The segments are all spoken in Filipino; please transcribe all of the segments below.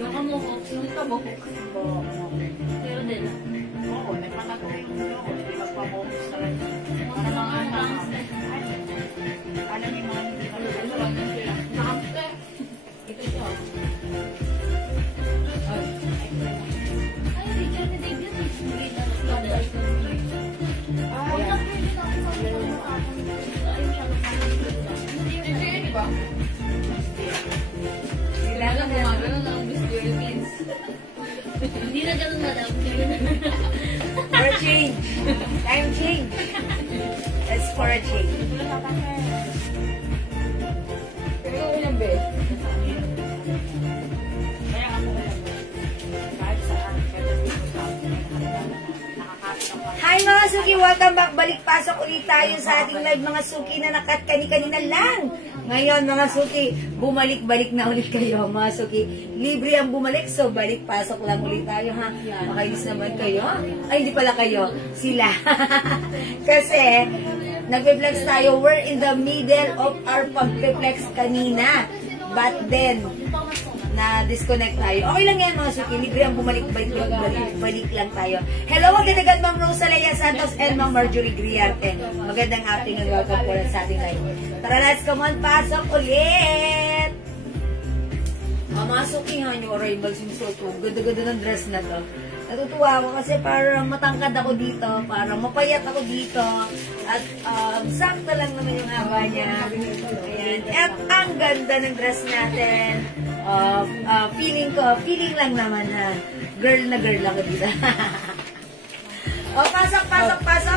Yung kamuhok, yung kamuhok. Pero din. Oo, may pakatuloy yung ulo ko. Hindi magpabuhos talaga. Para mga alam yung mga hindi Nakapte. Ito siya. Ay, Richard, ni David. Sila lang gumagano ng Miss Philippines. Hindi na ganun madam. For a change. Time change. That's for a change. Pero ilang beses? kaya ako kahit saan, kada dito sa akin, Hi mga Suki! Welcome back! Balik pasok ulit tayo sa ating live mga Suki na nakat kani-kanina lang. Ngayon mga Suki, bumalik-balik na ulit kayo mga Suki. Libre ang bumalik, so balik pasok lang ulit tayo ha. Makainis naman kayo. Ay, hindi pala kayo. Sila. Kasi, nagpe-flex tayo. We're in the middle of our pag-flex kanina. But then, na-disconnect tayo. Okay lang yan mga Suki. Libre ang bumalik-balik lang tayo. Hello, magandang Ma'am Rosalea Santos and Ma'am Marjorie Griarte. Magandang ating and welcome po sa ating live. Tara, let's come on, pasok ulit! Mga Suki, ha, nyo oray magsimsuot ko. Ganda-ganda ng dress na to. Natutuwa ako kasi parang matangkad ako dito, parang mapayat ako dito, at sakto lang naman yung haba niya. Ayan. At ang ganda ng dress natin. Feeling lang naman ha. Girl na girl ako dito. O, pasok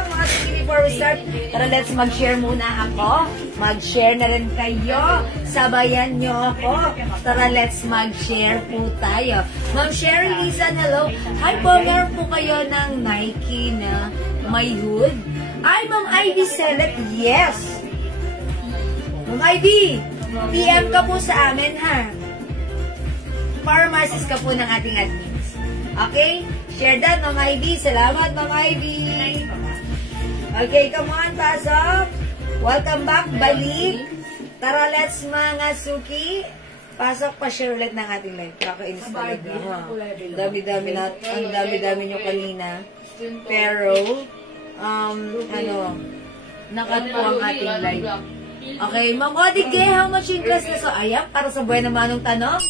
mga Suki before we start. Tara, let's mag-share muna ako. Mag-share na rin kayo. Sabayan nyo ako. Tara, let's mag-share po tayo. Ma'am Sherry Lizan, hello. Hi po, meron po kayo ng Nike na may hood. Ay, Ma'am Ivy Select, yes. Ma'am Ivy, PM ka po sa amin ha. Pharmacist ka po ng ating admins. Okay? Share that, Ma'am Ivy. Salamat, Ma'am Ivy. Okay, come on, pasok. Welcome back, balik. Tara, let's mga Suki. Pasok pa share ulit ng ating live. Kakainis talaga. Ang dami-dami nyo kanina. Pero, nakat po ang ating live. Okay, Ma'am Odige, how much interest na? So, ayan, para sa buhay naman ng tanong.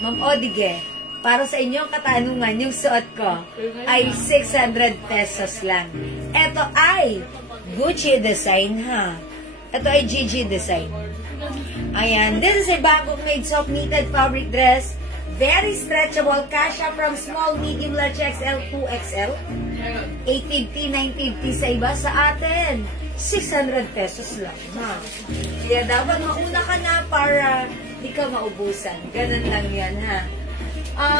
Ma'am Odige, para sa inyong katanungan, yung suot ko ay 600 pesos lang. Ito ay Gucci design ha. Ito ay GG design. Ayan, this is a Bangkok made soft knitted fabric dress. Very stretchable. Kasha from small, medium, large XL, 2XL. 850, 950 sa iba. Sa atin, 600 pesos lang ha. Kaya dapat mauna ka na para di ka maubusan. Ganun lang yan ha.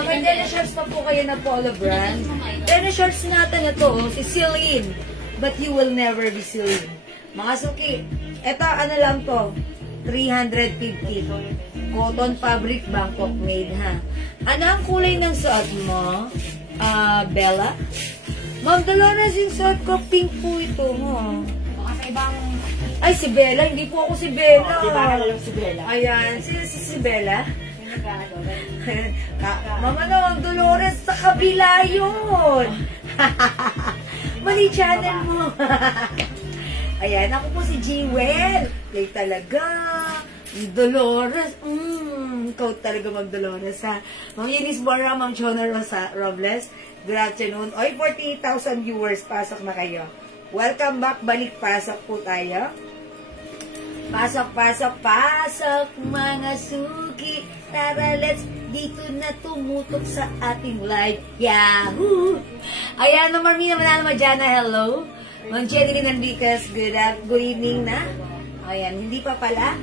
May denim shorts pa po kayo na Polo brand. Denim shorts natin ito, si Celine. But you will never be Celine. Mga Suki, eto ano lang to, 350. Cotton fabric, Bangkok made ha. Ano ang kulay ng suot mo? Bella? Ma'am Dolores, yung suot ko, pink po ito mo. Baka sa ibang... Ay, si Bella. Hindi po ako si Bella. Di ba lang si Bella? Ayan, si Bella. Mama Ma'am Dolores, sa kabila yun. Mali channel mo. Ayan, ako po si Jewel. Play talaga. Dolores. Ikaw talaga mag-Dolores ha. Ma'am Eunice Borra, Ma'am Chona Robles. Good afternoon. Oy, 48,000 viewers. Pasok na kayo. Welcome back. Balik pasok po tayo. Pasok mga Suki. Tara, let's dito na tumutok sa ating live. Yahoo! Ayan, Ma'am Marmina Manalo Majana, hello. Ma'am Jenny Enriquez, good evening na. Ayan, hindi pa pala.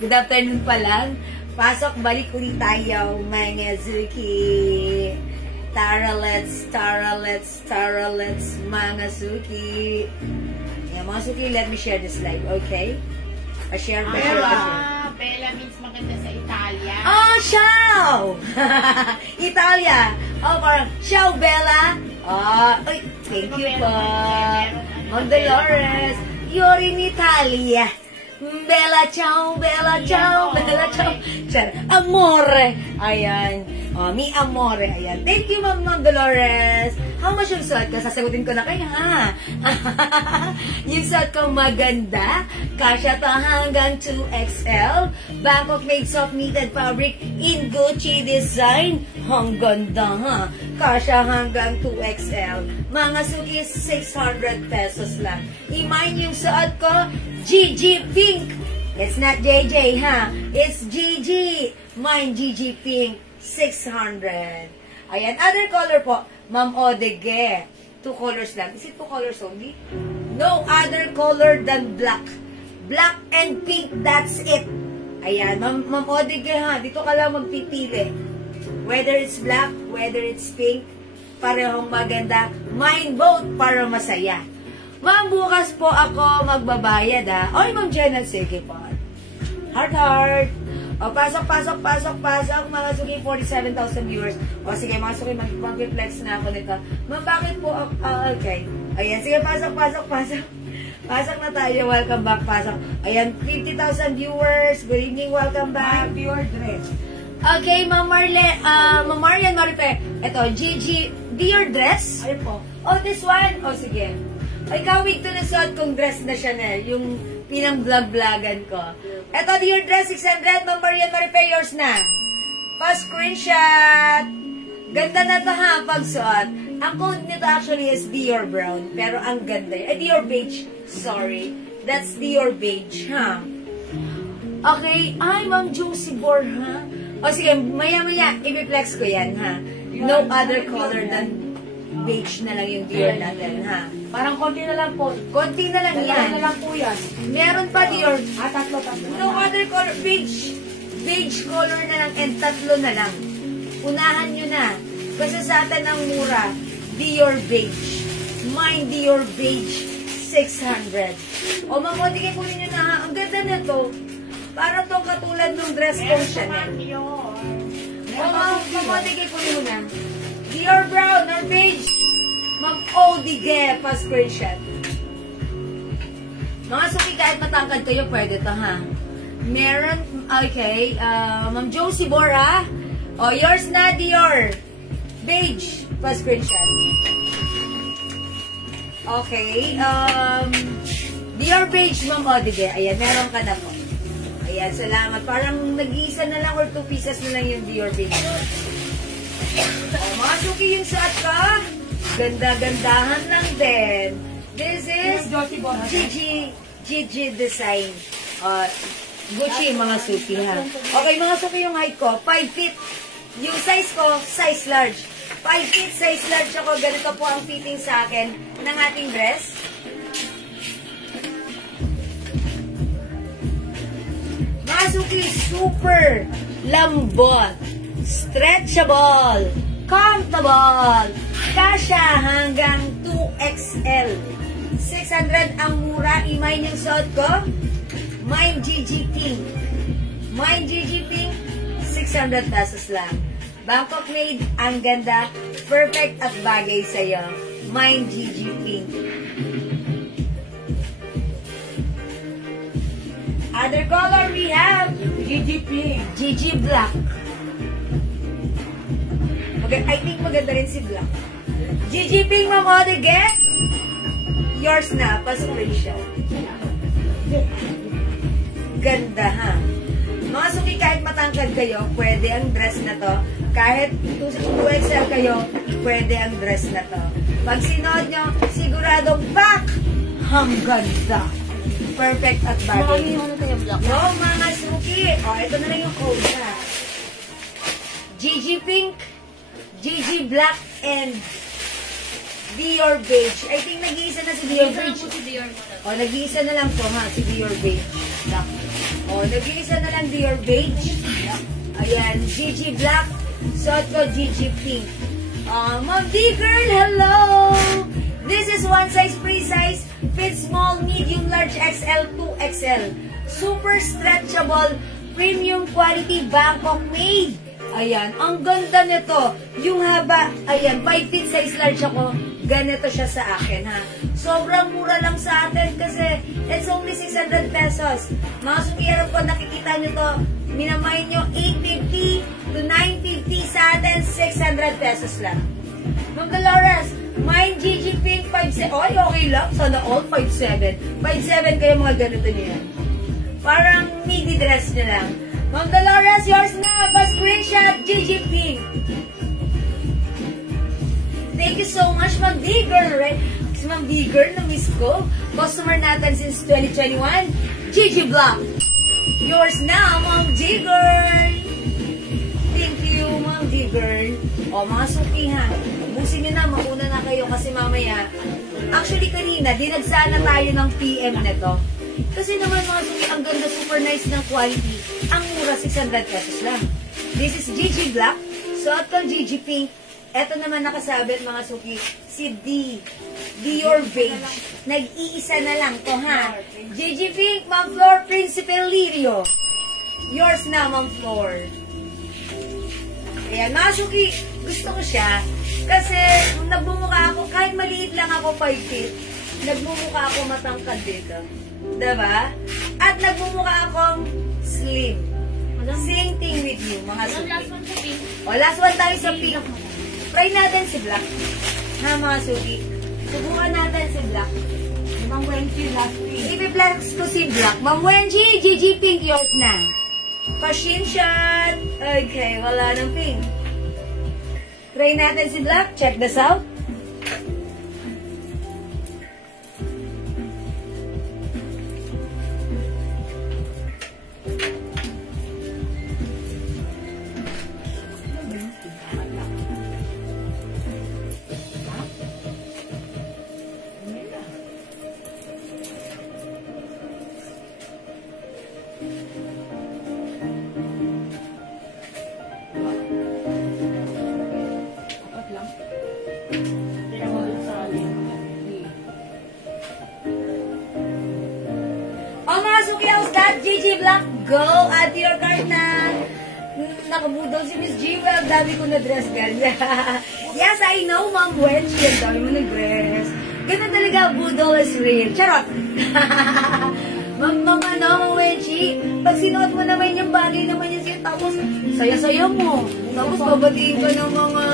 Good afternoon pa lang. Pasok, balik ulit tayo, mga Suki. Tara, let's, mga Suki. Yeah, mga Suki, let me share this live, okay? Share. Bella means maganda sa Italia. Oh, ciao! Italia. Oh, parang, ciao, Bella. Uy, thank you po. Ma'am Dolores, you're in Italia. Bella ciao, Bella ciao, Bella ciao. Char, amore. Ayan. Mi amore. Ayan. Thank you, Ma'am Dolores. How much yung suot ko? Sasagutin ko na kayo, ha? Yung suot ko maganda. Kasya to hanggang 2XL. Bangkok made soft knitted fabric in Gucci design. Ang ganda, ha? Kasya hanggang 2XL. Mga suki, 600 pesos lang. I-mind yung suot ko, GG Pink. It's not JJ, ha? It's GG. Mine GG Pink, 600. Ayan, other color po, Ma'am Odege. 2 colors lang. Is it 2 colors only? No other color than black. Black and pink, that's it. Ayan, Ma'am Odege, ha? Dito ka lang magpipili. Whether it's black, whether it's pink, parehong maganda. Mine both para masaya. Ma'am, bukas po ako magbabayad, ha? Oy, Ma'am Jenna, sige po. Heart. O, pasok, mga suki, 47,000 viewers. O, sige, mga suki, mag-reflex na ako nito. Ma'am, bakit po, okay. Ayan, sige, pasok. Pasok na tayo, welcome back, pasok. Ayan, 50,000 viewers, good evening, welcome back. My pure dress. Okay, Ma'am Marian Maripe. Ito, Gigi, Dior dress? Ayun po. Oh, this one? Oh, sige. Ay, kawig to na suot kong dress na Chanel, yung pinang-vlog-vlogan ko. Ito, Dior dress, 600. Ma'am Marian Maripe, yours na. Pa-screenshot. Ganda na to, ha, pag-suot. Ang code nito actually is Dior brown, pero ang ganda. Dior beige, sorry. That's Dior beige, ha? Okay. Ay, Ma'am Josie Bor, ha? O sige, maya-maya, i-reflex ko yan, ha? No other color than beige na lang yung Dior natin, ha? Parang konti na lang po. Konti na lang yan. Na lang po yan. Meron pa Dior. Tatlo. No other color. Beige color na lang and tatlo na lang. Unahan nyo na. Kasi sa atin ang mura, Dior beige. Mine Dior beige, 600. O, Ma'am, hindi kayo kunin nyo na, ha? Ang ganda na to. Para tong katulad ng dress kong Chanel. O, Ma'am, hindi kayo kunin mo na. Dior brown or beige. Ma'am Odige, pa-screenshot. Mga suki, kahit matangkad kayo, pwede to, ha? Meron, okay, Ma'am Josie Bora. O, yours na, Dior. Beige, pa-screenshot. Okay, Dior beige, Ma'am Odige. Ayan, meron ka na po. Ayan, salamat. Parang nag-iisa na lang or 2 pieces na lang yung Dior beige. O, mga suki, yung suot ka. Ganda-gandahan lang din. This is Gigi design. Gucci, mga suki, ha. Okay, mga suki, yung height ko, 5 feet. Yung size ko, size large. 5 feet, size large ako. Ganito po ang fitting sa akin ng ating dress. Mga suki, super lambot, stretchable, comfortable, kasya hanggang 2XL. 600 ang mura. I-mine yung suot ko. Mine GG Pink. Mine GG Pink, 600 pesos lang. Bangkok made, ang ganda, perfect at bagay sa'yo. Mine GG Pink. Other color we have GG Pink. GG Black. Okay, I think maganda rin si Black. GG Pink, Ma'am Odige. Yours na, pa-screenshot. Ganda, ha? Mga suki, kahit matangkad kayo, pwede ang dress na to. Kahit 2XL kayo, pwede ang dress na to. Pag sinuot nyo, siguradong back! Ang ganda! Perfect at bagay. Yo, mga suki! O, ito na lang yung code, ha? GG Pink, GG Black, and Dior Beige. I think nag-iisa na si Dior Beige. O, nag-iisa na lang po, ha? Si Dior Beige. O, nag-iisa na lang Dior Beige. Ayan, GG Black. Suot ko, GG Pink. Ma'am D-Girl, hello! This is one size, free size. Fits small, medium, large, XL, 2XL. Super stretchable, premium quality, Bangkok made. Ayan, ang ganda nito. Yung haba, ayan, 5 feet size large ako. Ganito siya sa akin, ha. Sobrang mura lang sa atin kasi it's only 600 pesos. Mga sukiyarap ko, nakikita nyo to, minamay nyo 850 to 950 sa atin, 600 pesos lang. Ma'am Dolores, mine GG Pink 5'7". Oy, okay lang. Sana all 5'7". 5'7 kayo mga ganito niyo yan. Parang midi dress nyo lang. Ma'am Dolores, yours na. Pa-screenshot, GG Pink. Thank you so much, Ma'am D-Girl. Right? Si Ma'am D-Girl, na-miss ko. Customer natin since 2021. GG Block. Yours na, Ma'am D-Girl. Thank you, Ma'am D-Girl. O, mga suki ha. Busin nyo na, mauna na kayo kasi mamaya. Actually, kanina, dinagsana tayo ng PM nito. Kasi naman mga suki, ang ganda, super nice ng quality. Ang mura, 600 pesos lang. This is GG Black. Suot ko GG Pink. Ito naman nakasabit mga suki, si D. Dior Beige. Nag-iisa na lang to ha. GG Pink, Ma'am Flor, Principe Lirio. Yours na, Ma'am Flor. Ayan, mga suki, gusto ko siya. Kasi, nagbumukha ako, kahit maliit lang ako 5 feet, nagbumukha ako matangkad dito. Diba? At nagbumukha akong slim. Same thing with you, mga suki. Last one sa pink. O, last one tayo sa pink. Try natin si Black. Ha, mga suki? Subukan natin si Black. Ma'am Wendy, last week. Ipiplex ko si Black. Ma'am Wendy, GG Pink, yours na. Pa-shin shot. Okay, wala ng pink. Try natin si Black. Check this out. GG Black, go at your card na. Nakabudol si Miss G. Well, dami ko na dress kanya. Yes, I know, Ma'am Wendy. Ang dami mo na dress. Ganun talaga, budol is real. Charot! Ma'am Wendy, pag sinuot mo naman yung bagay naman yung siya, tapos saya-saya mo. Tapos babatiin ka ng mga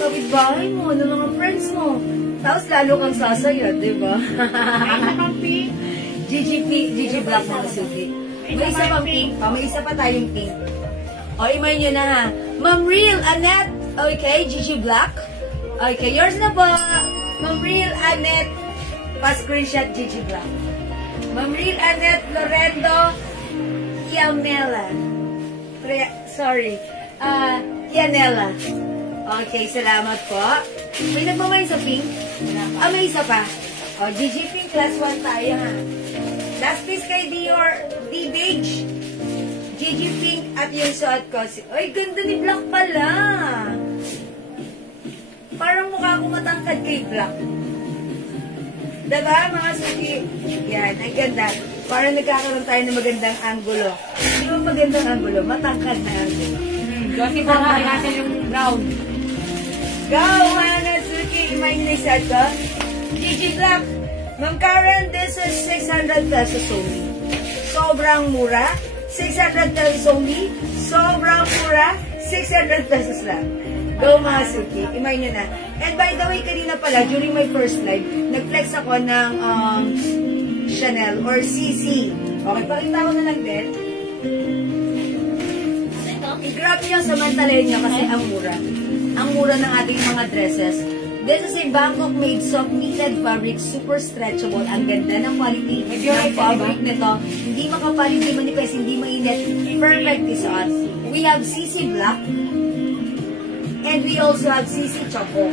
kapitbahay mo, ng mga friends mo. Tapos lalo kang sasaya, di ba? GG Black na kasuki. May isa pang pink. May isa pa tayong pink. O, imay nyo na ha. Ma'am Real, Annette. Okay, GG Black. Okay, yours na po. Ma'am Real, Annette. Pa-screenshot, GG Black. Ma'am Real, Annette, Lorendo, Yamela. Sorry. Yanela. Okay, salamat po. May nagmamay sa pink? May isa pa. O, GG Pink, class 1 tayo ha. Last piece kay Dior, D Beige. GG Pink at yung suot ko. Ay, ganda ni Black pala. Parang mukha ko matangkad kay Black. Diba, mga suki? Yan, ang ganda. Parang nagkakaroon tayo ng magandang angulo. Hindi mo magandang angulo, matangkad na angulo. Kasi po natin yung brown. Go, mga suki. Imayin na isa ko. GG Black. Ma'am Karen, this is 600 pesos only. Sobrang mura. 600 pesos only. Sobrang mura. 600 pesos lang. Go mga suki. Imay nyo na. And by the way, kanina pala, during my first live, nag-flex ako ng Chanel or CC. Okay, pakita ko na lang din. I-grab nyo, samantalayin nyo kasi ang mura. Ang mura ng ating mga dresses. This is a Bangkok made soft knitted fabric, super stretchable. Ang ganda ng quality ng fabric nito. Hindi makapal, hindi manipis, hindi mainit. Perfect isuot. We have CC Black. And we also have CC Choco.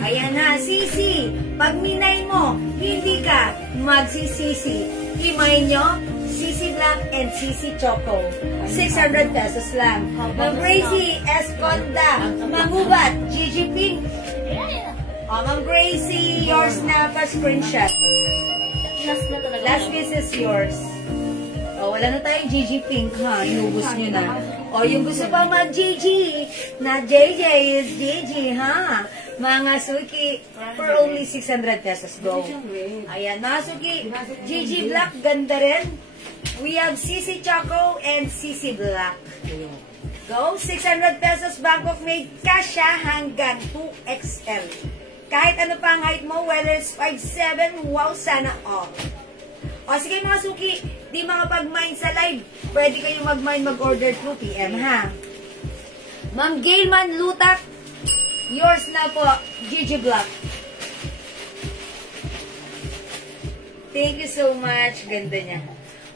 Ayan na, CC. Pag minay mo, hindi ka magsi-CC. Himay nyo, CC Black and CC Choco. 600 pesos lang. Ma'am Gracie, Esconda, Magubat, GG Pink. Ma'am Gracie, yours na pa screenshot. Last na talaga. Last piece is yours. Wala na tayong GG Pink ha. Inubos nyo na. O yung gusto pa mag-GG, na JJ is GG, ha? Mga Suki, for only 600 pesos. Go. Ayan, mga Suki, GG Black, ganda rin. We have CC Choco and CC Black. Go, 600 pesos Bangkok made kasha hanggang 2XL. Kahit ano pa ang height mo, whether it's 5'7", wow, sana all. O sige mga Suki, di makapag-mine sa live, pwede kayong mag-mine mag-order 2 PM, ha? Ma'am Gailman Lutak, yours na po, GG Black. Thank you so much, ganda niya.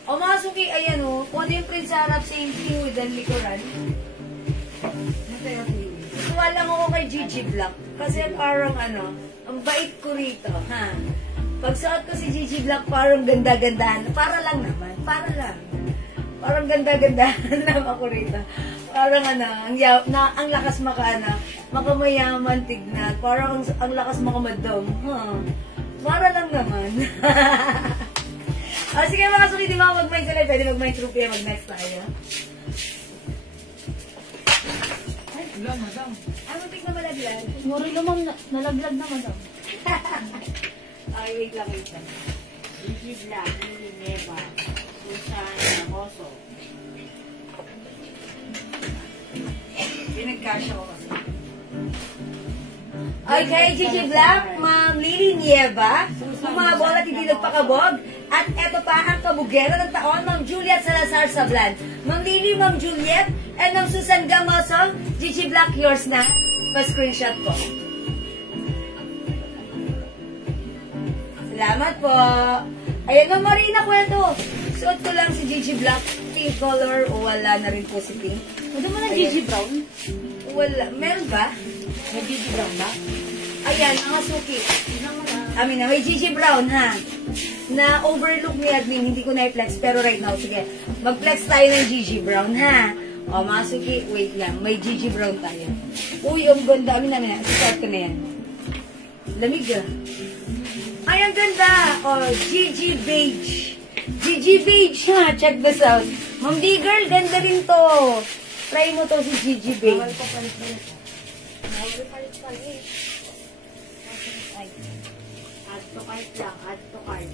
O mga Suki, ayan o, kung ano yung print sa harap, same thing with the likuran. Tuwa lang ako kay GG Black, kasi parang ano, ang bait ko rito, ha? Pagsuot ko si GG Black, parang ganda-gandahan. Para lang naman. Para lang. Parang ganda-gandahan lang ako rito. Parang ano, ang lakas makamayaman tignan. Parang ang lakas makamadam. Huh? Para lang naman. O sige mga Suki, di ba mag-mind sila? Pwede mag-mind through PM, mag-next tayo. Ay, wala, madam. Ano tignan malaglag? Mori naman, nalaglag na, madam. Ay, wait lang. GG Black, Lily Neva, Susan Ramoso. Pinag-cash ako kasi. Okay, GG Black, Ma'am Lily Nieva, kung mga bola hindi nagpakabog, at eto pa ang kabugera ng taon, Ma'am Juliet Salazar Sablan. Ma'am Lily, Ma'am Juliet, and Ma'am Susan Gamoso, GG Black, yours na. Pa-screenshot po. Salamat po. Ayan o, Marina Cueto. Suot ko lang si GG Black. Pink color o wala na rin po si pink. Wala mo na GG Brown? Wala. Meron ba? May GG Brown ba? Ayan, mga Suki. Amin na, may GG Brown ha. Na overlook ni admin, hindi ko na-flex. Pero right now, sige. Mag-flex tayo ng GG Brown ha. O mga Suki, wait lang. May GG Brown tayo. Uy, ang ganda. Amin na. Start ko na yan. Lamig ah. Ay, ang ganda! Oh, GG Beige. GG Beige, ha? Check this out. Ma'am D-Girl, ganda rin to. Try mo to si GG Beige. Bawal pa palit-palit. Add to cart lang, add to cart.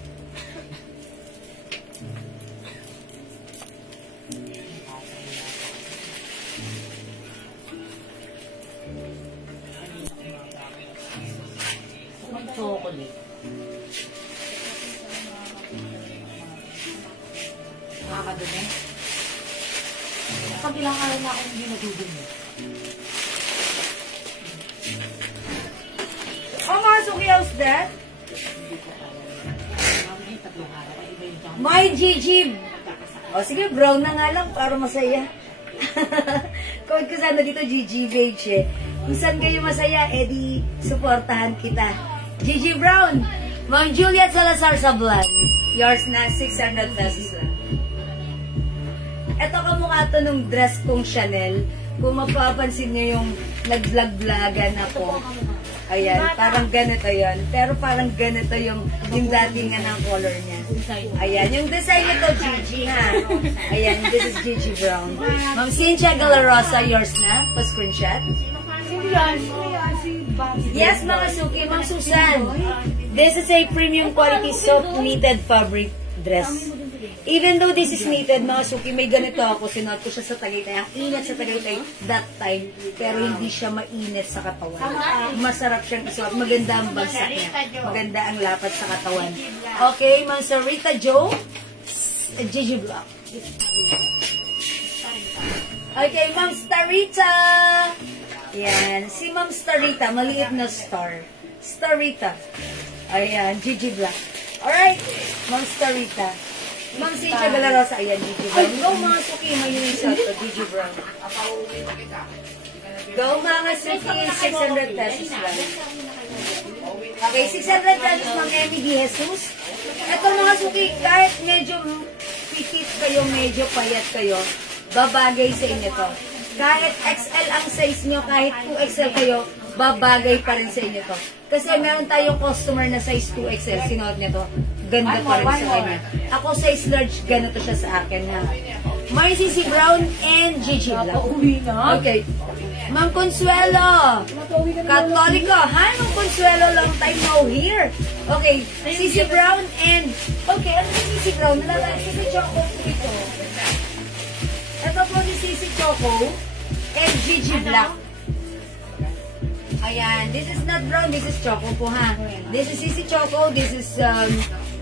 Chocolate. Nakakadumi. Kabilang araw na ako hindi nadudumi. Oh, mga Suki, how's that? My GG. O, sige, brown na nga lang para masaya. Code ko sana dito, GG Beige eh. Kung saan kayo masaya, edi supportahan kita. GG Brown, Ma'am Juliet Salazar Sablan. Yours na, 600 pesos lang. Ito kamukha to nung dress kong Chanel. Kung mapapansin nyo yung nag-vlog-vlogan ako. Ayan, parang ganito yon. Pero parang ganito yung dating nga ng color niya. Ayan, yung design nito, GG ha. Ayan, this is GG Brown. Ma'am Cynthia Galarosa, yours na. Pa-screenshot. Yes, mga Suki, Ma'am Susan. This is a premium quality soft knitted fabric dress. Even though this is knitted, mga Suki, may ganito ako. Sinuot ko siya sa Tagaytay. Ang init sa Tagaytay that time, pero hindi siya mainit sa katawan. Masarap siyang isuot. Maganda ang bagsak niya. Maganda ang lapat sa katawan. Okay, Ma'am Sarita Jo. Gigi Block. Okay, Ma'am Starita. Yan. Si Ma'am Starita, maliit na star. Starita. Ayan, Gigi Block. Alright, Ma'am Starita. Ma'am Cynthia Galarosa, ayan, Gigi Brown. Go mga Suki, may unisot to, Gigi Brown. Go mga Suki, 600 pesos lang. Okay, 600 pesos Ma'am Emmy D. Jesus. Ito mga Suki, kahit medyo pikit kayo, medyo payat kayo, babagay sa inyo to. Kahit XL ang size nyo, kahit 2XL kayo, babagay pa rin sa inyo to. Kasi meron tayong customer na size 2XL, sinuot niya to. Ganda pa rin sa kanya. Ako size large, ganito siya sa akin ha. May CC Brown and Gigi Black. Okay. Ma'am Consuelo. Katoliko. Hi, Ma'am Consuelo. Long time no here. Okay. CC Brown and... Okay, ano si CC Brown? CC Choco po ito. Ito po si CC Choco and Gigi Black. Ayan. This is not brown. This is Choco po, ha? This is CC Choco. This is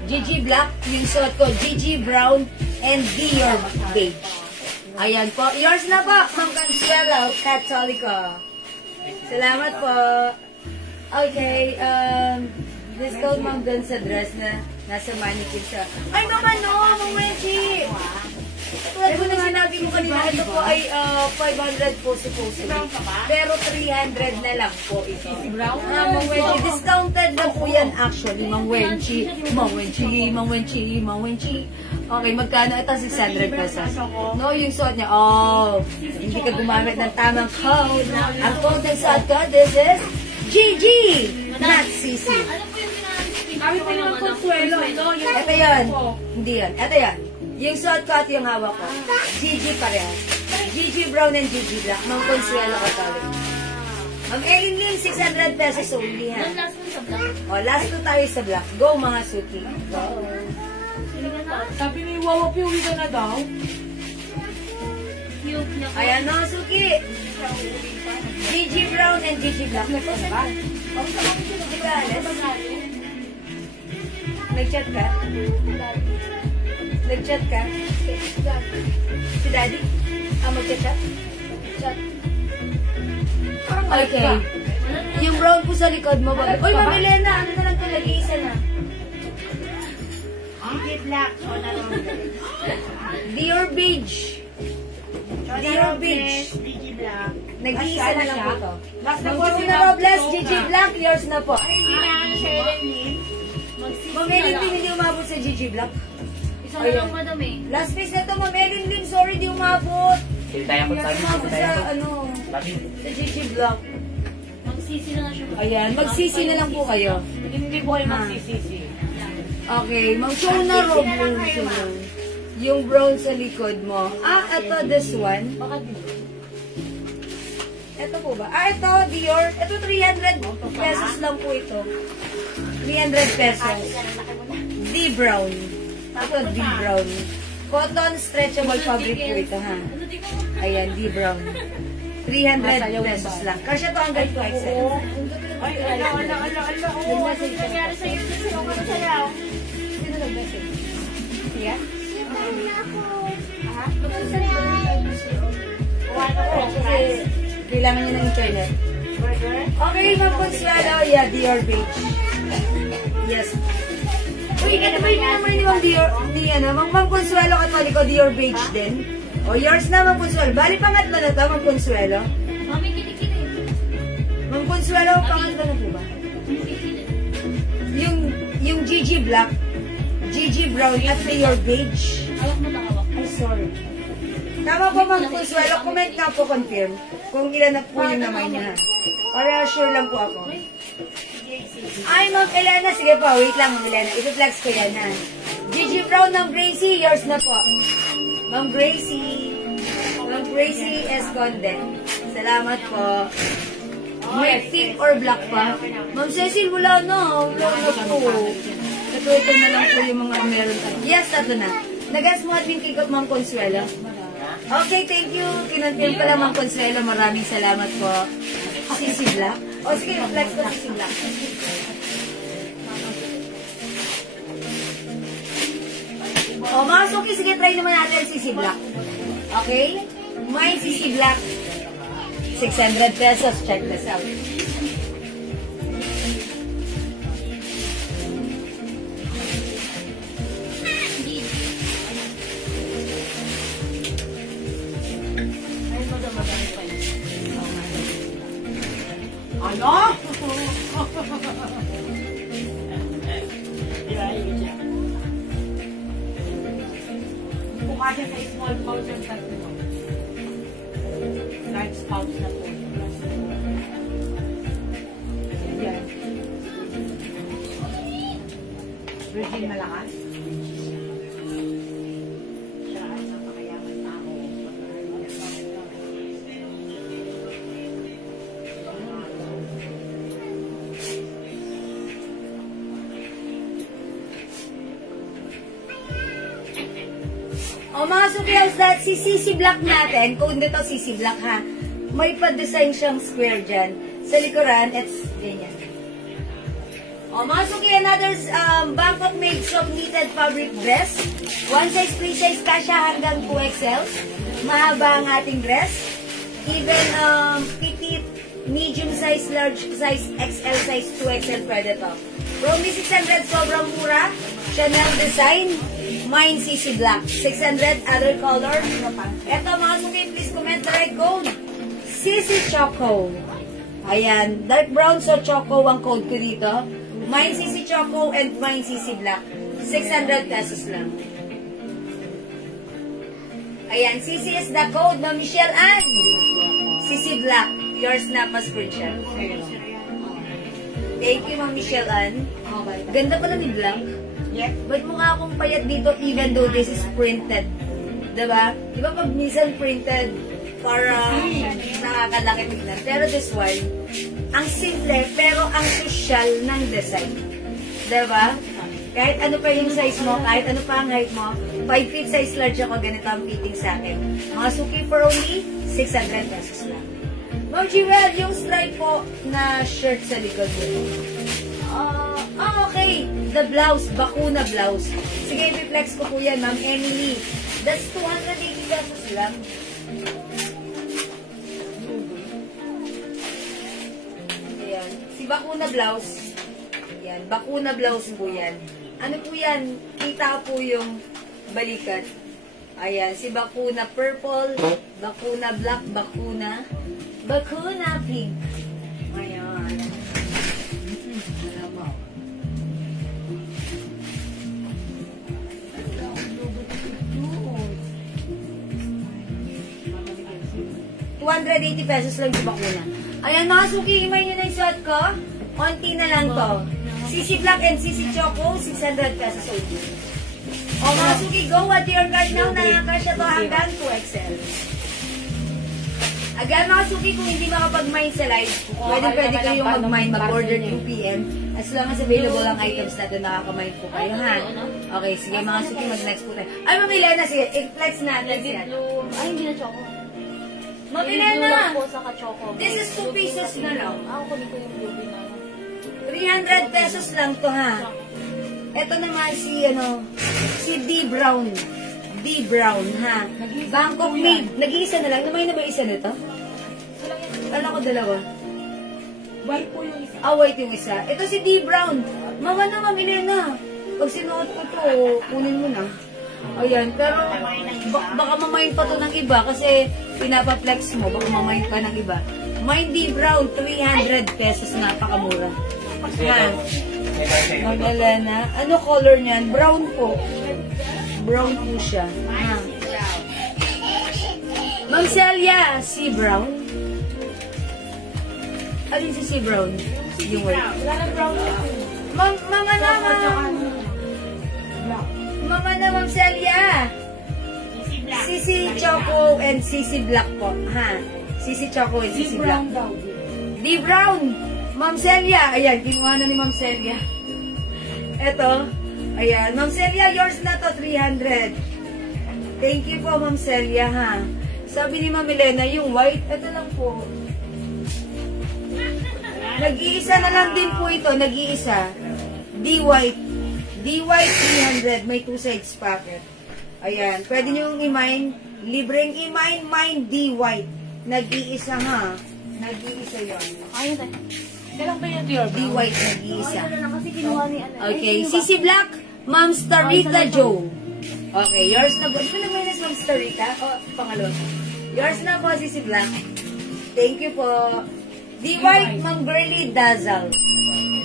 Gigi Black. Yung suot ko, Gigi Brown and Dior Beige. Ayan po. Yours na po, Ma'am Consuelo Catolico. Salamat po. Okay. Discount, Ma'am, dun sa dress na nasa mannequin sa... Ay, Ma'am, ano? Ma'am Wendy. Tulad ko na sinabi mo kanina, ito po ay 500 po supposedly. Pero 300 na lang po ito. Ma'am Wendy, discounted na po yan actually, Ma'am Wendy. Ma'am Wendy, Ma'am Wendy, Ma'am Wendy. Okay, magkano? Ito 600 pesos. No, yung suot niya, hindi ka gumamit ng tamang code. Ang code ng suot ko, this is GG, not CC. Ano po yung Consuelo? Ito yun. Hindi yun. Ito yun. Yung suot ko at yung hawak ko. Gigi pareho. Gigi Brown and Gigi Black. Ma'am Consuelo Catholic. Ma'am Ellen Lim, 600 pesos only, ha? Last one sa black. Last two tayo sa black. Go, mga suki. Go. Sabi ni Wawa, piuwi ka na daw. Cute na po. Ayan, mga suki. Gigi Brown and Gigi Black. Hindi ka alas? Nag-chat ka? Nag-chat ka? Si Daddy? Mag-chat? Okay. Yung brown po sa likod mo. Uy, Ma'am Elena, ano na lang ito? Lagi-isa na. Gigi Black. Dior Beige. Dior Beige. Gigi Black. Nag-iisa na lang po ito. Last na Ma'am po si Corona Robles, Gigi Black, yours na po. Hindi na ano siya rin Ma'am Ellen Lim, hindi umabot sa Gigi Black. Isang na lang madam eh. Last piece na ito, Ma'am Ellen Lim, sorry, di umabot. Tayo ko tayo. Umabot sa, sa Gigi Black. Magsisi na siya. Ayan, magsisi na lang po kayo. Hindi po kayo magsisisi. Okay, Ma'am Corona Robles. Yung brown sa likod mo. Ito, this one. Ito po ba? Ito, Dior. Ito, 300 pesos lang po ito. 300 pesos. D-brown. Ito, D-brown. Cotton stretchable fabric po ito, ha? Ayan, D-brown. 300 pesos lang. Kasya to hanggang 2XL. Ay, ala. Nangyari sa'yo na siya. Ano sa'yo? Sino nag-message? Siya? Kasi kailangan niya ng internet. Okay, Ma'am Consuelo. Yeah, Dior Beige. Yes. Uy, ano ba yung naman ni Ma'am Dior? Ma'am Consuelo Catholico, Dior Beige din. Yours na, Ma'am Consuelo. Bali, pangatlo na to, Ma'am Consuelo. Mami, kinikili. Ma'am Consuelo, pangatlo na po ba? Yung Gigi Black, Gigi Brown, at Dior Beige. Hawak mo na hawak. Ay, sorry. Tama po, Ma'am Consuelo. Comment nga po, confirm. Kung ilan na po yung naman niya. Para sure lang po ako. Ay, Ma'am Elena. Sige po, wait lang, Ma'am Elena. I-flex ko yan, ha. Gigi Brown ng Gracie, yours na po. Ma'am Gracie. Ma'am Gracie Esconde. Salamat po. May pink or black pa? Ma'am Cecil, wala na. Wala na po. Ito na lang po yung mga meron tayo. Yes, ito na. Nag-guess mo at yung kikot, Ma'am Consuelo? Okay, thank you. Kinonfirm pala, Ma'am Consuelo. Maraming salamat po. CC Black. O, sige, flex ko CC Black. O, mga suki, sige, try naman natin CC Black. Okay? May CC Black. 600 pesos. Check this out. Ano? Mukha siya sa small pouch ang tatlo. Large pouch na po. Yan. Virgin Malakas. Siya ay napakayaman tao. Suki, how's that? Si CC Black natin, kung dito CC Black ha, may pa-design siyang square dyan. Sa likuran, it's ganyan. O, mga Suki, another Bangkok made soft knitted fabric dress. One size, free size, kasha hanggang 2XL. Mahaba ang ating dress. Even petite, medium size, large size, XL size, 2XL pwede to. Romy 600, sobrang mura. Chanel design. Mine CC Black. 600, other color. Ito mga Suki, please comment the right code. CC Choco. Ayan, dark brown, so Choco ang code ko dito. Mine CC Choco and mine CC Black. 600 pesos lang. Ayan, CC is the code, Ma'am Michelle Ann. CC Black. Yours na pa screenshot. Thank you, Ma'am Michelle Ann. Ganda pala ni Black. Yep. Ba't mukha akong payat dito even though this is printed? Diba? Diba pag minsan printed, para nakakalaki tignan. Pero this one, ang simple pero ang social ng design. Diba? Kahit ano pa yung size mo, kahit ano pa ang height mo, 5 feet size large ako, ganito ang fitting sa akin. Mga Suki for only 600 pesos lang. Ma'am Jewel, yung stripe po na shirt sa likod mo. Okay. The blouse, bakuna blouse. Sige, i-flex ko po yan, Ma'am Emily. That's 280 pesos lang. Ayan. Si bakuna blouse. Ayan. Bakuna blouse po yan. Ano po yan? Kita po yung balikat. Ayan. Si bakuna purple, bakuna black, bakuna pink. Ayan. Alam mo. $280 pesos lang yung bakuna. Ayan mga Suki, imay nyo na yung suot ko. Konti na lang to. CC Black and CC Choco, 600 pesos only. O mga Suki, go at your card now. Nakakasya to hanggang 2XL. Again mga Suki, kung hindi makapag-mine sa live, pwede kayong mag-mine, mag-order 2 PM. As long as available ang items natin, nakaka-mine po kayo, ha? Okay, sige mga Suki, mag-next po tayo. Ay, mamili na, sige, i-flex natin yan. Ay, hindi na choco. Mabili na! po sa ka-choco. This is 2 pieces na lang. Ako, kunin ko yung blue na. 300 pesos lang to, ha? Ito naman si D Brown. D Brown, ha? Bangkok made. Nag-iisa na lang. Namay na ba isa nito? Kala ko dalawa. White po yung isa. White yung isa. Ito si D Brown. Mama na, mamili na. Pag sinuot ko to, kunin mo na. Ayan, pero baka mamayin pa to ng iba kasi pinapa-flex mo, baka mamayin pa ng iba. Mine D Brown, 300 pesos, napakamura. Yan. Magdala na. Ano color niyan? Brown po. Brown po siya. Ha. Ma'am Celia, si Brown. Alin si Brown? Yung white. Mama na, Ma'am Celia. Sisi Choco and Sisi Black po. Ha? Sisi Choco and Sisi Black. D Brown. Ma'am Celia. Ayan, kinuha na ni Ma'am Celia. Eto. Ayan. Ma'am Celia, yours na to, 300. Thank you po, Ma'am Celia, ha? Sabi ni Ma'am Elena, yung white, eto lang po. Nag-iisa na lang din po ito. Nag-iisa. D-white. D-white 300. May 2 sides packet. Ayan. Pwede nyo yung i-mine. Libreng i-mine. Mine D-white. Nag-iisa, ha? Nag-iisa yun. Ayun tayo. Kailang ba yun, dear? D-white. Nag-iisa. Ayun na kasi kinuha ni ano. Okay. Sisi Black. Ma'am Starita Joe. Okay. Yours na po. Ito na minus Ma'am Starita. Pangalawa. Yours na po, Sisi Black. Thank you po. D-white, Ma'am Girly Dazzle.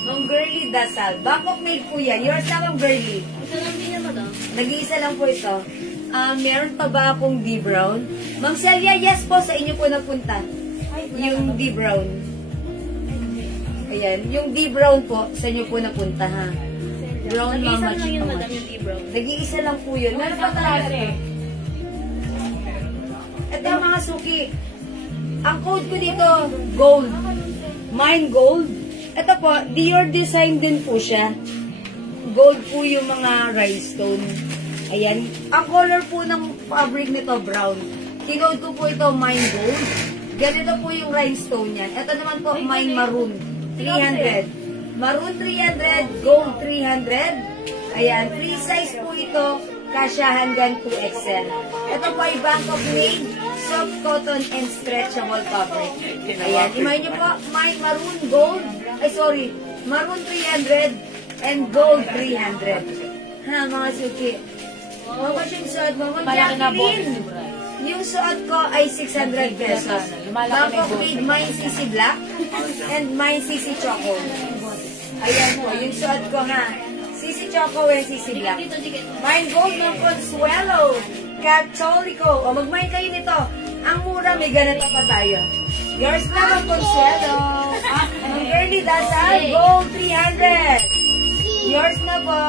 Ma'am Girly Dazzle. Bangkok made po yan. Yours na, Ma'am Girly. Ito lang din naman, Nag-iisa lang po ito. Meron pa ba akong D-brown? Ma'am Celia, yes po, sa inyo po napunta. Yung D-brown. Ayan, yung D-brown po, sa inyo po napunta, ha? Brown, Ma'am. Nag-iisa lang yun, madam, yung D-brown. Nag-iisa lang po yun. Meron pa talaga ito. Ito mga Suki. Ang code ko dito, gold. Mine gold. Ito po, Dior design din po siya. Gold po yung mga rhinestone. Ayan. Ang color po ng fabric nito, brown. Kinode ko po ito, Mine Gold. Ganito po yung rhinestone niyan. Ito naman po, Mine Maroon. 300. Maroon 300, Gold 300. Ayan, free size po ito. Kasya hanggang 2XL. Ito po ay Bangkok made, soft cotton and stretchable fabric. Ayan, imay niyo po, Mine Maroon Gold. Ay, sorry. Maroon 300 and Gold 300. Ha, mga suki. Mga yung suot mo. Mag-Jacqueline. Yung suot ko ay 600 pesos. Bangkok made, Mine CC Black and Mine CC Choco. Ayan po, yung suot ko ha. CC Choco and CC Black. Mine Gold ng Consuelo. Catholico. O, mag-mine kayo nito. Ang mura, may ganito pa tayo. Yours na ng Consuelo. Ang girly dasal, Gold 300. Yours na po.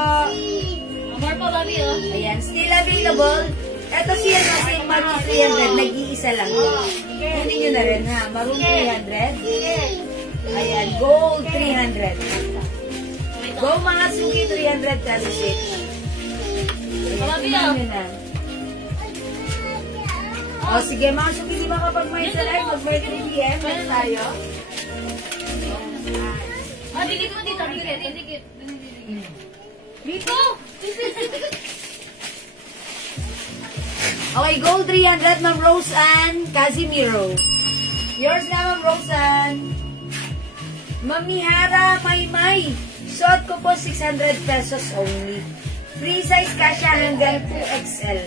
More pa, Bobby, oh. Ayan, still available. Ito siya natin, Maroon 300. Nag-iisa lang. Kunin nyo na rin ha. Maroon 300. Ayan, Gold 300. Go mga suki, 300 pesos each. Bobby, oh. O sige mga suki, di ba kapag may sa live, mag-may 3 PM, meron tayo? Ah, dikit mo dito. Dikit. Dito! Okay, Gold 300, Ma'am Rose Ann Casimiro. Yours na, Ma'am Rose Ann. Ma'am Mihara Maymay. Suot ko po 600 pesos only. Free size kasya hanggang 2XL.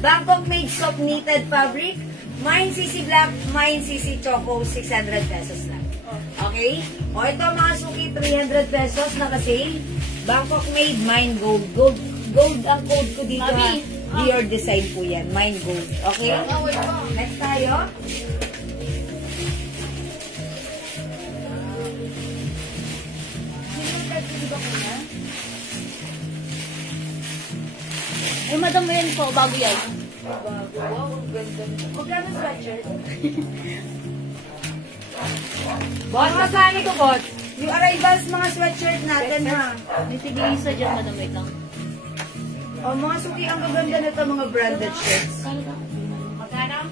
Bangkok made soft knitted fabric. Mine CC Black, Mine CC Choco, 600 pesos lang. Okay? O ito mga suki, 300 pesos naka-sale. Bangkok made, Mine Gold. Gold ang code ko dito ha. Your design po yan. Mine Gold. Okay? Next tayo. Ay, madam mo yan po. Bago yan. Wow, ganda. Magkano sweatshirt? Boss, masani ko, boss. Yung arrivals, mga sweatshirt natin, ha? May tigil-isa dyan, madam. Wait lang. O, mga suki, ang gaganda na ito, mga branded shirts. Magkano?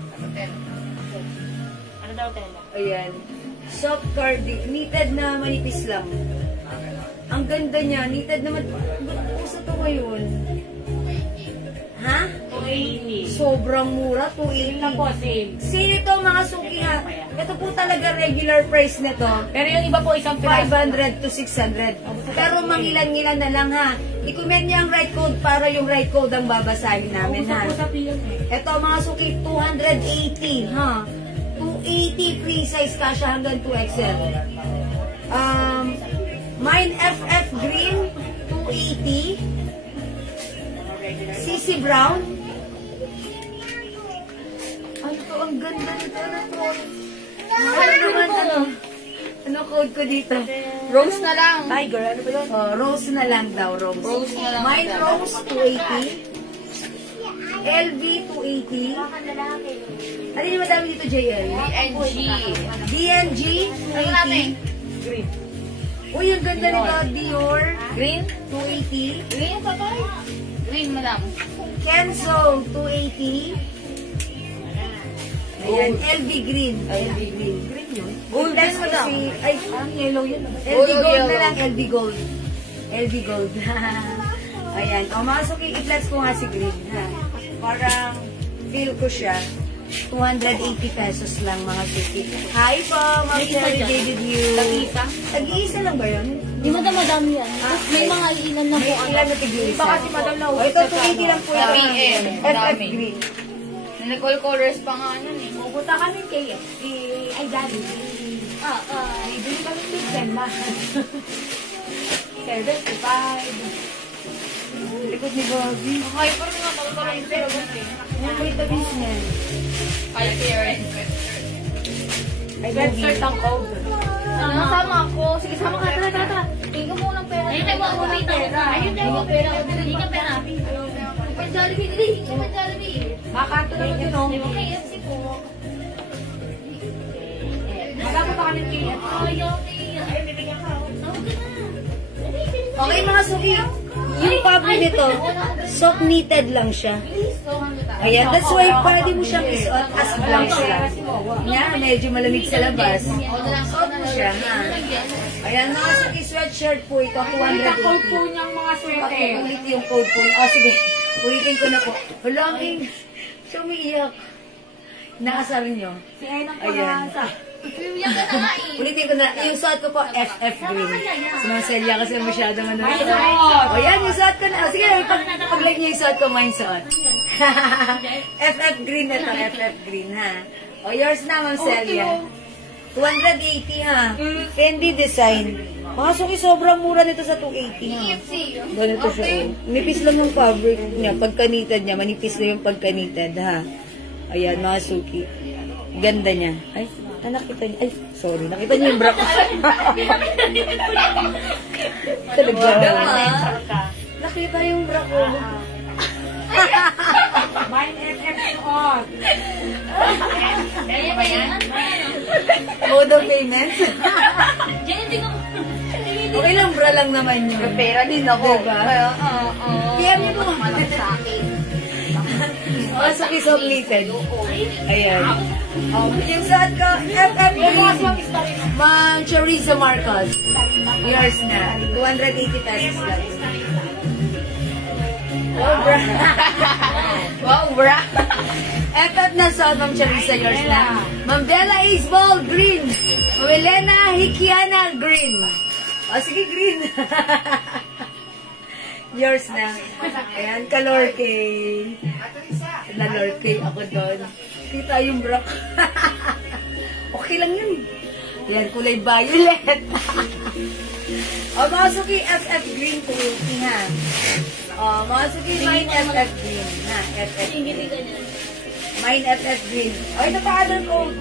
Ano daw tela? Ayan. Soft cardi. Knitted na manipis lang. Ang ganda niya. Knitted naman. Ba't uso ito ngayon? Ha? 280. Sobrang mura. 280 na po, same. Sale ito, mga suki, ha? Ito po talaga regular price nito. Pero yung iba po isang 500 to 600. Pero mangilan-ngilan na lang, ha? I-comment niyo ang right code para yung right code ang babasahin namin, ha? Ito, mga suki, 280, ha? 280 free size kasha hanggang 2XL. Mine FF Green, 280. CC Brown. Ano to? Ang ganda nito. Ano to? Ano naman ano? Ano code ko dito? Rose na lang. Tiger, ano ba yun? Oh, Rose na lang daw, Rose. Rose na lang. Mine Rose, 280. LV, 280. Ano yung madami dito, JL? DNG. DNG, 280. Green. Uy, ang ganda nito, Dior. Green? 280. Green pa to? Green, madam. Kenzo, 280. Ayan, LV Green. LV Green. Green yun. Gold That's din, madam. Ay, parang yellow yun. LV Gold na lang, LV Gold. LV Gold. Ayan. O, mga suki, i-flex ko nga si Green. Ha? Parang feel ko siya. 280 pesos lang, mga suki. Hi po, Ma'am Cherry David Hugh. Tag-isa? Tag-isa lang ba yun? Di madami yan. May mga ilan na May po. ilan na tig-isa? Baka si Madam O, ito, 280 lang po Sa yan. PM, FF dami. Green. Nicole colors pa nga nun eh. Pupunta kami kay ay daddy. Ay, bili kami chicken na. 75. Likod ni Bobby. Okay, pero nga pala yung talaga eh. Yan, wait the business. Kaya Karen. Ay, Bobby. ang code. Sama ako. Sige, sama ka. Tara. Tingnan mo ng pera. Ayun tayo mo ng pera. Ayun tayo mo pera. Hindi ka pera. Kapag Jollibee, dili. Kapag Jollibee. Makanto naman yun, oh. Okay, FC ko. Magkano pa kami kay Ay, bibigyan ka. Okay, mga suki. Yung fabric nito, soft knitted lang siya. Ayan, that's why pwede mo siyang isuot as blouse lang. Nga, medyo malamig sa labas. Suot mo siya, ha? Ayan, mga suki sweatshirt po ito, 280. Code po niyang mga swerte. Ulit yung code po. Sige, ulitin ko na po. Hulangin, sumiyak. Nakasabi nyo. Si Enang po Ayan. Yung ka na nga eh. Ulitin ko na, yung suot ko po, FF green. Si Ma'am Celia kasi masyadong ano. Ay, suot. O yan, yung suot ko na. Sige, pag-like niyo yung suot ko, mine suot. FF green na to, FF green, ha? O, yours na, Ma'am Celia. 280, ha? Fendi design. Mga suki, sobrang mura nito sa 280, ha? Ganito siya, oh. Nipis lang yung fabric niya. Pagkanitad niya, manipis na yung pagkanitad, ha? Ayan, mga suki. Ganda niya. Ay, nakita niyo. Ay, sorry. Nakita niyo yung bra ko. Talaga. Nakita yung bra ko. Mine FF on. Kaya ba yan? Mode of payments. Diyan hindi ko... Okay lang, bra lang naman yun. Pera din ako. Diba? Kaya mo ko. Oh, sa piece of knitted. Ayan. Yung saan ko, FF green. Ma'am Chorizo Marcos. Yours na. 280 pesos lang. Wow, bra. Wow, bra. FF na sa Ma'am Chorizo, yours na. Ma'am Bella Ace Ball, green. Welena Hikiana, green. Oh, sige, green. Yours na. Ayan, kalorke. Nalorke ako doon. Kita yung bra. Okay lang yun. Ayan, kulay violet. O, mga suki, FF green po yung ha. O, mga suki, mine FF green. Ha, FF green. Mine FF green. O, ito pa other code.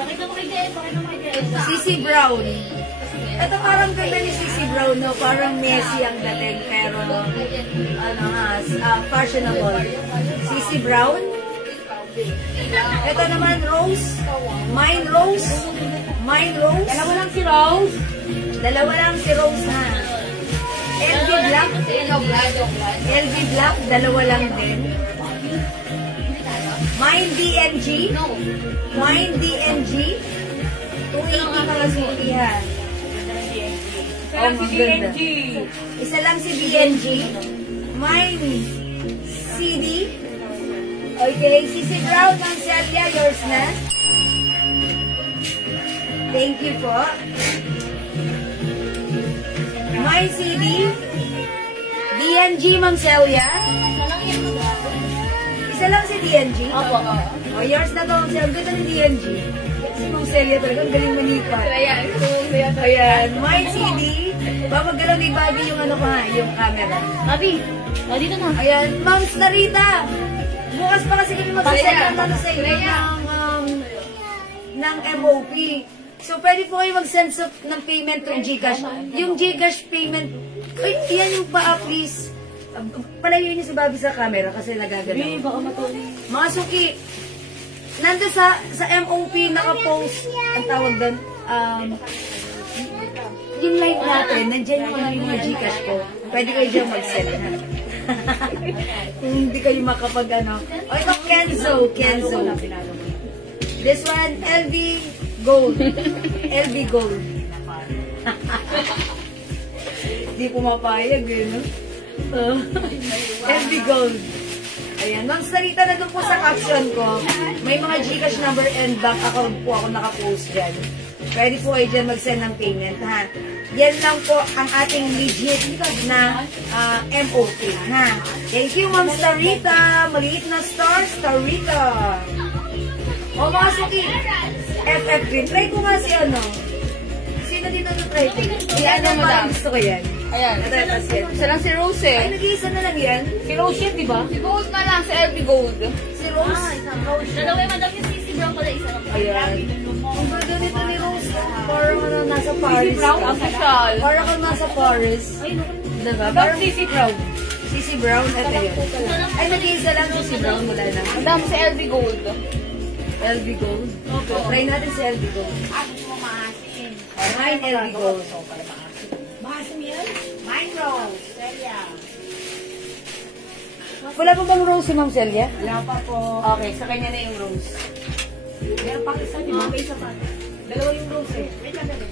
Pakita mo kay Jen, pakita mo kay Jen. CC Brown. Ito parang ganda ni CC Brown, no? Parang messy ang dating, pero ano ha, fashionable. CC Brown. Ito naman, Rose. Mine Rose. Mine Rose. Dalawa lang si Rose. Dalawa lang si Rose, ha? LV Black. LV Black, dalawa lang din. Mine DNG. Mine DNG. 280 mga suki, ha? Isa lang si DNG. Isa lang si DNG. Mine CD. Okay, CC Brown, Ma'am Celia, yours na. Thank you po. Mine CD. DNG, Ma'am Celia. Isa lang si DNG. Opo. O, yours na to, Ma'am Celia. Ang ganda ni DNG. Si Ma'am Celia talaga, ang galing manipat. Ayan, Mine CD. Babagalaw ni Bobby yung ano pa, yung camera. Bobby, dito na. Ayan, Ma'am Starita. Bukas pa kasi kami magsasend ng ano sa inyo ng MOP. So, pwede po kayo mag-send ng payment through Gcash. Yung Gcash payment, ay, yan yung paa, please. Palayo niyo si Bobby sa camera kasi nagagalaw. Baka matuloy. Mga suki, nandun sa MOP nakapost, ang tawag doon, yung live natin, nandiyan yung mga Gcash ko. Pwede kayo dyan mag-send, ha? Kung hindi kayo makapag ano. O ito, Kenzo. This one, LV Gold. LV Gold. Hindi pumapayag, eh, no? LV Gold. Ayan. Ma'am Sarita, na doon po sa caption ko, may mga Gcash number and bank account po ako nakapost dyan. Pwede po kayo dyan mag-send ng payment, ha? Yan lang po ang ating legit na MOP, ha? Thank you, Ma'am Starita. Maliit na star, Starita. O, mga suki, FF Green. Try ko nga si ano. Sino dito na try ko? Si ano, parang gusto ko yan. Ayan. Ito, yan. Isa lang si Rose eh. Ay, nag-iisa na lang yan. Si Rose yan, di ba? Si Gold na lang, si LB Gold. Si Rose. Dalawa yung madam yung CC Brown pala, isa lang. Ayan. Ang ganda nito ni Rose. Parang ano, nasa Paris. Brown, official. Parang kang nasa Paris. Diba? Dog Parang CC Brown. CC Brown, ito yun. Ay, nag-iisa lang CC Brown, wala na. Madam, si LB Gold. LV Gold. Try natin si LV Gold. Mine LV Gold. Mine Rose. Celia. Wala pa bang rose si Ma'am Celia? Wala pa po. Okay, sa kanya na yung rose. Meron pang isa, di ba? May isa pa. Dalawa yung rose eh. Wait lang, dali.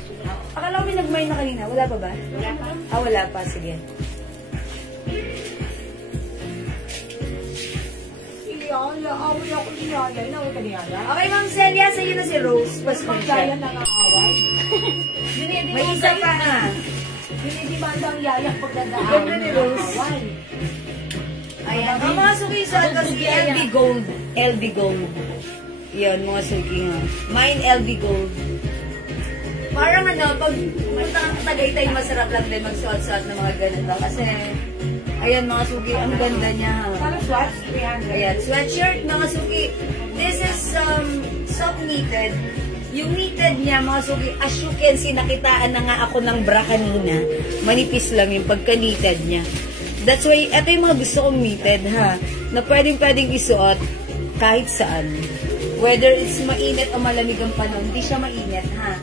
Akala ko may nag-mine na kanina. Wala pa ba? Wala pa. Ah, wala pa. Sige. Yaya, away ako ni Yaya. Inaway ka ni Yaya? Okay, Ma'am Celia, sa'yo na si Rose. Pasok Yaya siya. nang-aaway. May isa pa ha. Dinidimanda ang Yaya pagdadaan. Ganda ni Rose. Ayan. Ang mga suki sa atas, LV Gold. LV Gold. Yan, mga suki nga. Mine LV Gold. Parang ano, pag pumunta kang Tagaytay, masarap lang din magsuot-suot ng mga ganito. Kasi, ayan mga suki, ang ganda niya. Parang swatch, 300. Ayan, sweatshirt, mga suki. This is soft knitted. Yung knitted niya, mga suki, as you can see, nakitaan na nga ako ng bra kanina. Manipis lang yung pagka-knitted niya. That's why, ito yung mga gusto kong knitted, ha? Na pwedeng isuot kahit saan. Whether it's mainit o malamig ang panahon, hindi siya mainit, ha?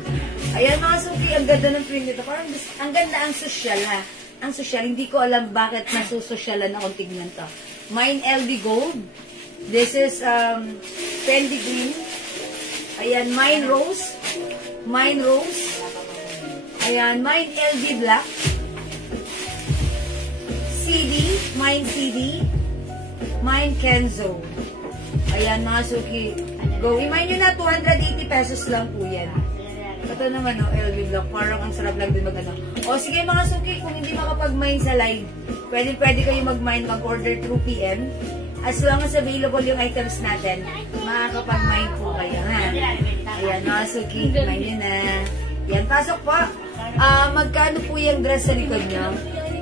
Ayan mga suki, ang ganda ng print nito. Parang ang ganda, ang social, ha? Ang social, hindi ko alam bakit nasusosyalan akong tignan to. Mine LV Gold. This is Fendi Green. Ayan, Mine Rose. Mine Rose. Ayan, Mine LV Black. CD. Mine CD. Mine Kenzo. Ayan, mga suki. Go. I-mine nyo na, 280 pesos lang po yan. Ito naman, no, LV Black. Parang ang sarap lang din mag-ano. O, sige mga suki, kung hindi makapag-mine sa live, pwede kayo mag-mine, mag-order through PM. As long as available yung items natin, makakapag-mine po kayo, ha? Ayan, mga suki, mine nyo na. Yan, pasok po. Magkano po yung dress sa likod nyo?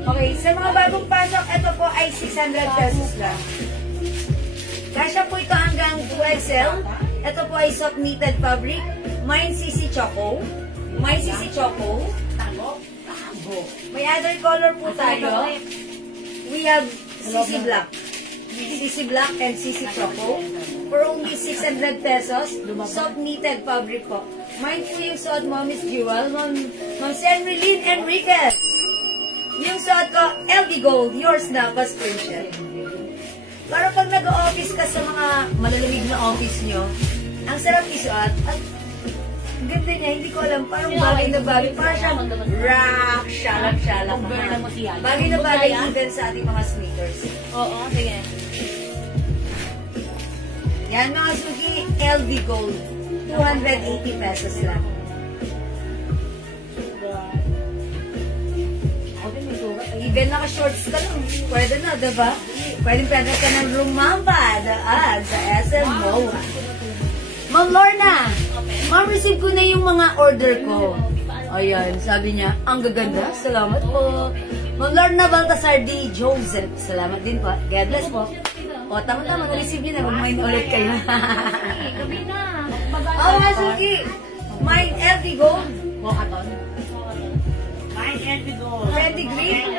Okay, sa mga bagong pasok, ito po ay 600 pesos lang. Kasya po ito hanggang 2XL. Ito po ay soft knitted fabric. Mine CC Choco. Mine CC Choco. May other color po tayo. We have CC Black. CC Black and CC Choco. For only 600 pesos. Soft knitted fabric po. Mine po yung suot mo, Miss Jewel. Ma'am Senrilyn Enriquez. Yung suot ko, LV Gold. Yours na, pa-screenshot. Para pag nag-office ka sa mga malalamig na office nyo, ang sarap isuot. At ang ganda niya, hindi ko alam. Parang bagay na bagay. Parang siyang rock, shalak. Bagay na bagay even sa ating mga sneakers. Oo, sige. Yan mga suki, LV Gold. 280 pesos lang. Even naka-shorts ka lang. Pwede na, diba? Pwede ka ng rumamba sa SM MOA. Ma'am Lorna, ma'am, receive ko na yung mga order ko. Ayan, sabi niya, ang gaganda. Salamat po. Ma'am Lorna Baltasar D. Joseph. Salamat din po. God bless po. O, tama-tama, na-receive niyo na. Mag-mind ulit kayo. Gabi na. Oh, Masuki. Mine LV Gold. Walkathon. Mine LV Gold. Fendi Green.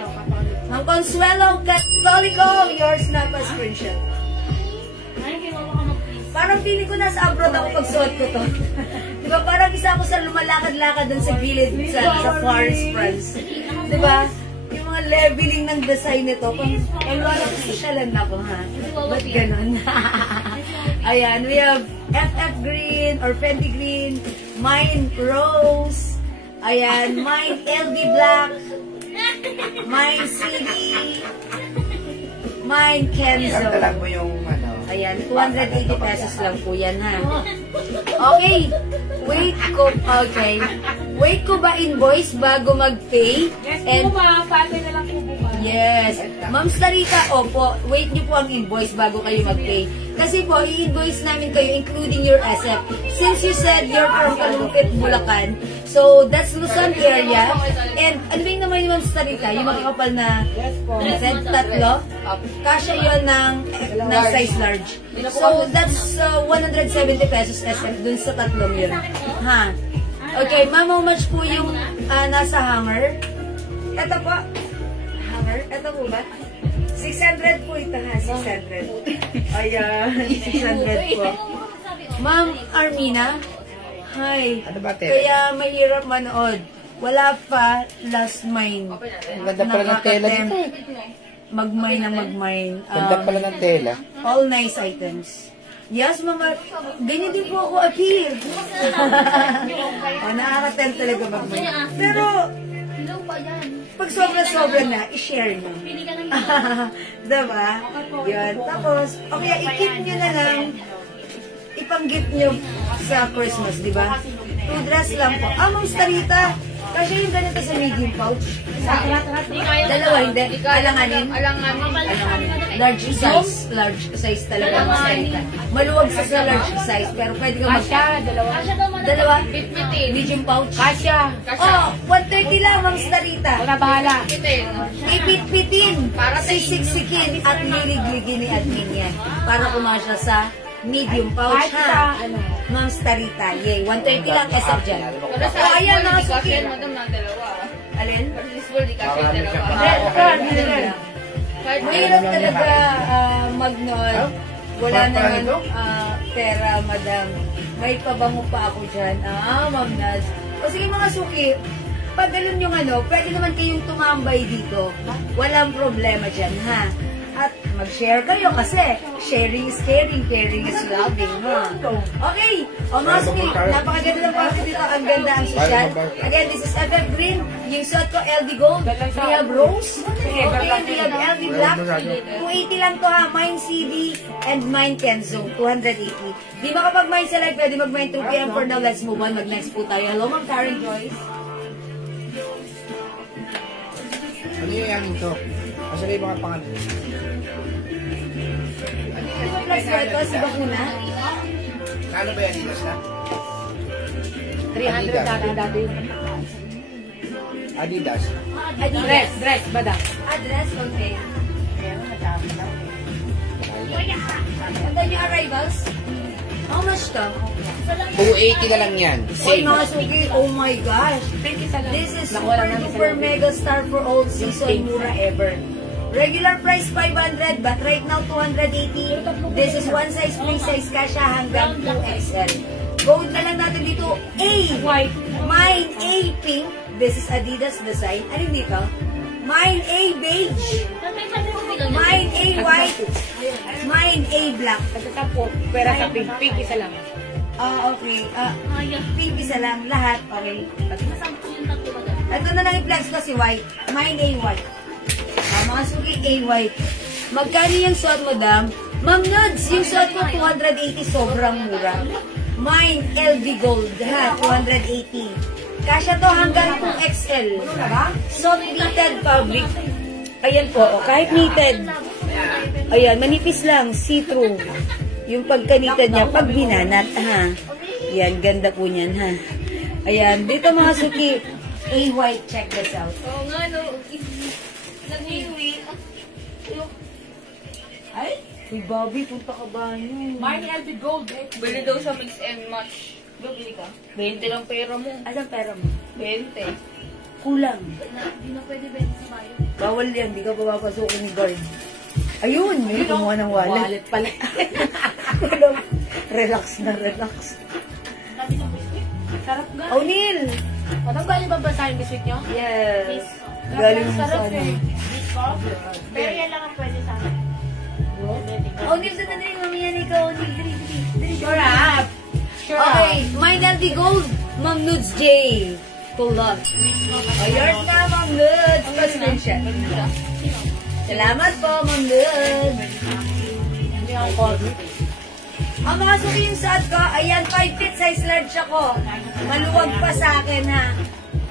Ang Consuelo Catholico. Yours na pa screenshot. Ay, kinuha ka mag-please. Parang feeling ko nasa abroad ako pag suot ko to. Diba? Parang isa ako sa lumalakad-lakad dun sa gilid sa Paris, France. Diba? Yung mga leveling ng design nito. Pang wala ko sosyalan na ko, ha? Ba't ganun? Ayan, we have FF Green or Fendi Green, Mine Rose, ayan, Mine LV Black, Mine CD, Mine Kenzo. Lang mo yung ano. Ayan, 280 pesos lang po yan, ha? Okay. Wait ko ba invoice bago mag-pay? Yes, po ba? Pati na lang po bukas. Yes. Ma'am Starita, opo, wait niyo po ang invoice bago kayo mag-pay. Kasi po, i-invoice namin kayo including your SF. Since you said you're from Kalumpit, Bulacan, so that's Luzon area. And ano ba yung naman yung Ma'am Starita? Yung makakapal na tatlo? Kasya yun ng size large. So that's 170 pesos SF dun sa tatlong yun. Ha? Okay, ma'am, how much po yung nasa hanger? Ito po. Hanger? Ito po ba? 600 po ito, ha? 600. Ayan, 600 po. Ma'am Armina, hi. Ano ba, Tere? Kaya mahirap manood. Wala pa, last mine. Ang ganda pala ng tela dito. Magmine na magmine. Ganda pala ng tela. All nice items. Yes, mama. Ganyan din po ako appeal. Nakaka-tempt talaga magmine. Pero, Hello pa yan. pag sobra-sobra na, i-share nyo. Pili ka ng Diba? Yun. Tapos, o kaya i-keep nyo na lang, ipang-gift nyo sa Christmas, diba? 2 dress lang po. Ma'am Starita, kasi yung ganito sa medium pouch. Dalawa, hindi. Alanganin. Large size. Large size talaga, Ma'am Starita. Maluwag sa large size, pero pwede ka dalawa. Medium pouch. Kasya. Oh, 130 lang, Ma'am Starita. Wala bahala. Ipit-pitin, sisiksikin at lilig-ligin ni admin yan. Para kumasya sa medium pouch, ha? Ma'am Starita, yay. 130 lang kesa dyan. O, ayan, mga suki. Alin? Mahirap talaga mag-nod. Wala naman pera, madam. May pabango pa ako dyan. Ma'am Naz. O sige mga suki, pag ganun yung pwede naman kayong tumambay dito. Walang problema dyan, ha? At mag-share kayo kasi sharing is caring, caring is loving, ha? Okay. O mga suki, napakaganda ng pagka dito. Ang ganda ang social. Again, this is FF Green. Yung suot ko, LV Gold. We have Rose. Okay, we have LV Black. 280 lang to, ha? Mine CD and mine Kenzo. 280. Di makapag-mine sa live, pwede mag-mine 2 PM. For now, let's move on. Mag-next po tayo. Hello, Ma'am Karen Joyce. Ano yung yamin to? Kasi na yung mga pangalan. Di ba plus ito, si Bakuna? Kano ba yan? Adidas na? 300 dati. Adidas. Adidas. Dress, bada. Address, okay. And then yung arrivals? How much to? 280 na lang yan. Oy, Same. mga suki, oh my gosh. This is super duper mega star for all season, mura ever. Regular price 500, but right now 280. This is one size, free size kasha hanggang 2XL. Gold na lang natin dito, A. White. Mine A pink. This is Adidas design. Ano dito? Mine A beige. Mine A white. Mine A black. Kasi sa po, pera sa pink. Pink isa lang. Okay. Pink isa lang. Lahat. Okay. Ito na lang i-flex ko si white. Mine A white. Mga suki A white. Magkano yung suot mo, dam? Ma'am Nudes, yung suot ko 280. Sobrang mura. Mine LV Gold. Ha? 280. Kasya to hanggang 2XL. Soft knitted fabric. Ayan po. Kahit knitted. Ayan. Manipis lang. See-through. Yung pagka-knitted niya. Pag binanat. Ha? Ayan. Ganda po niyan. Ha? Ayan. Dito mga suki. A white. Check this out. Oo nga, no. Nag-iwi. Ay? Uy, Bobby. Punta ka ba niyo? Mine LV Gold. Bili daw sa mix and match. Bili ka? 20 lang pera mo. Asan pera mo? 20. Kulang. Hindi na pwede 20 sa bayo. Bawal yan. Di ka papapasukin ni guard. Ayun. May kumuha ng wallet. Wallet pala. Relax na, relax. Sarap ga. O'Neil! Matang galing ba sa yung biscuit nyo? Yes. Galing mo sa Sarap ano. eh. Pero yan lang ang pwede sa akin. O'Neil, sa tanay, mamiyan ikaw. O'Neil, dali. Sure up. Sure Okay, my Nancy Gold, Ma'am Nudes J. Pull up. Yours na, Ma'am Nudes. Pa-screenshot. Salamat po, Ma'am Nudes. Hindi ako coffee. Ang mga suki yung suot ko, ayan, 5 feet size large ako. Maluwag pa sa akin, ha.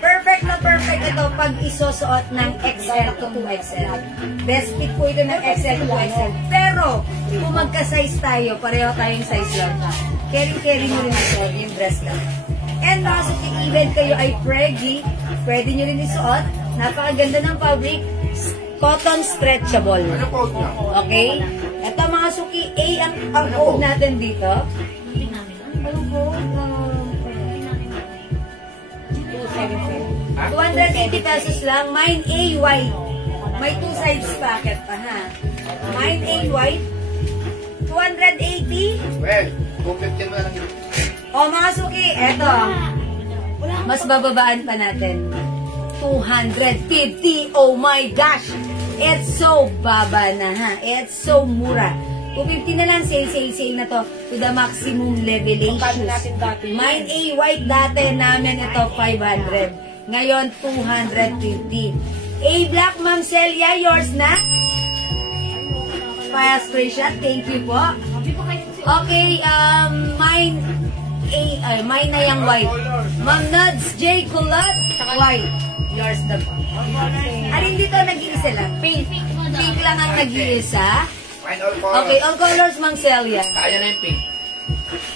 Perfect na perfect ito pag isusuot ng XL to 2XL. Best fit po ito ng XL to 2XL. Pero, kung magka-size tayo, pareho tayong size lang. Carry nyo rin isuot yung dress lang. And mga suki, even kayo ay preggy, pwede nyo rin isuot. Napakaganda ng fabric. Cotton stretchable. Okay? Ito mga suki, A ang code natin dito. Ano code? 280 pesos lang. Mine A white. May 2 sides packet pa, ha? Mine A white. 280. Well, 250 mo na lang yun. O mga suki, eto. Mas bababaan pa natin. 250. Oh my gosh! It's so baba na ha. It's so mura. 250 na lang. Sale na to. To the maximum levelation. Mine A white dati namin ito 500. Ngayon 250. A black, Ma'am Celia, yours na? Fire screenshot. Thank you po. Okay, mine na yung white. Ma'am Nuds J. Kulot, white. Yours na po. Alin dito nag-iisa lang? Pink. Pink lang ang nag-iisa. Okay, all colors, Ma'am Celia. Kaya na yung pink.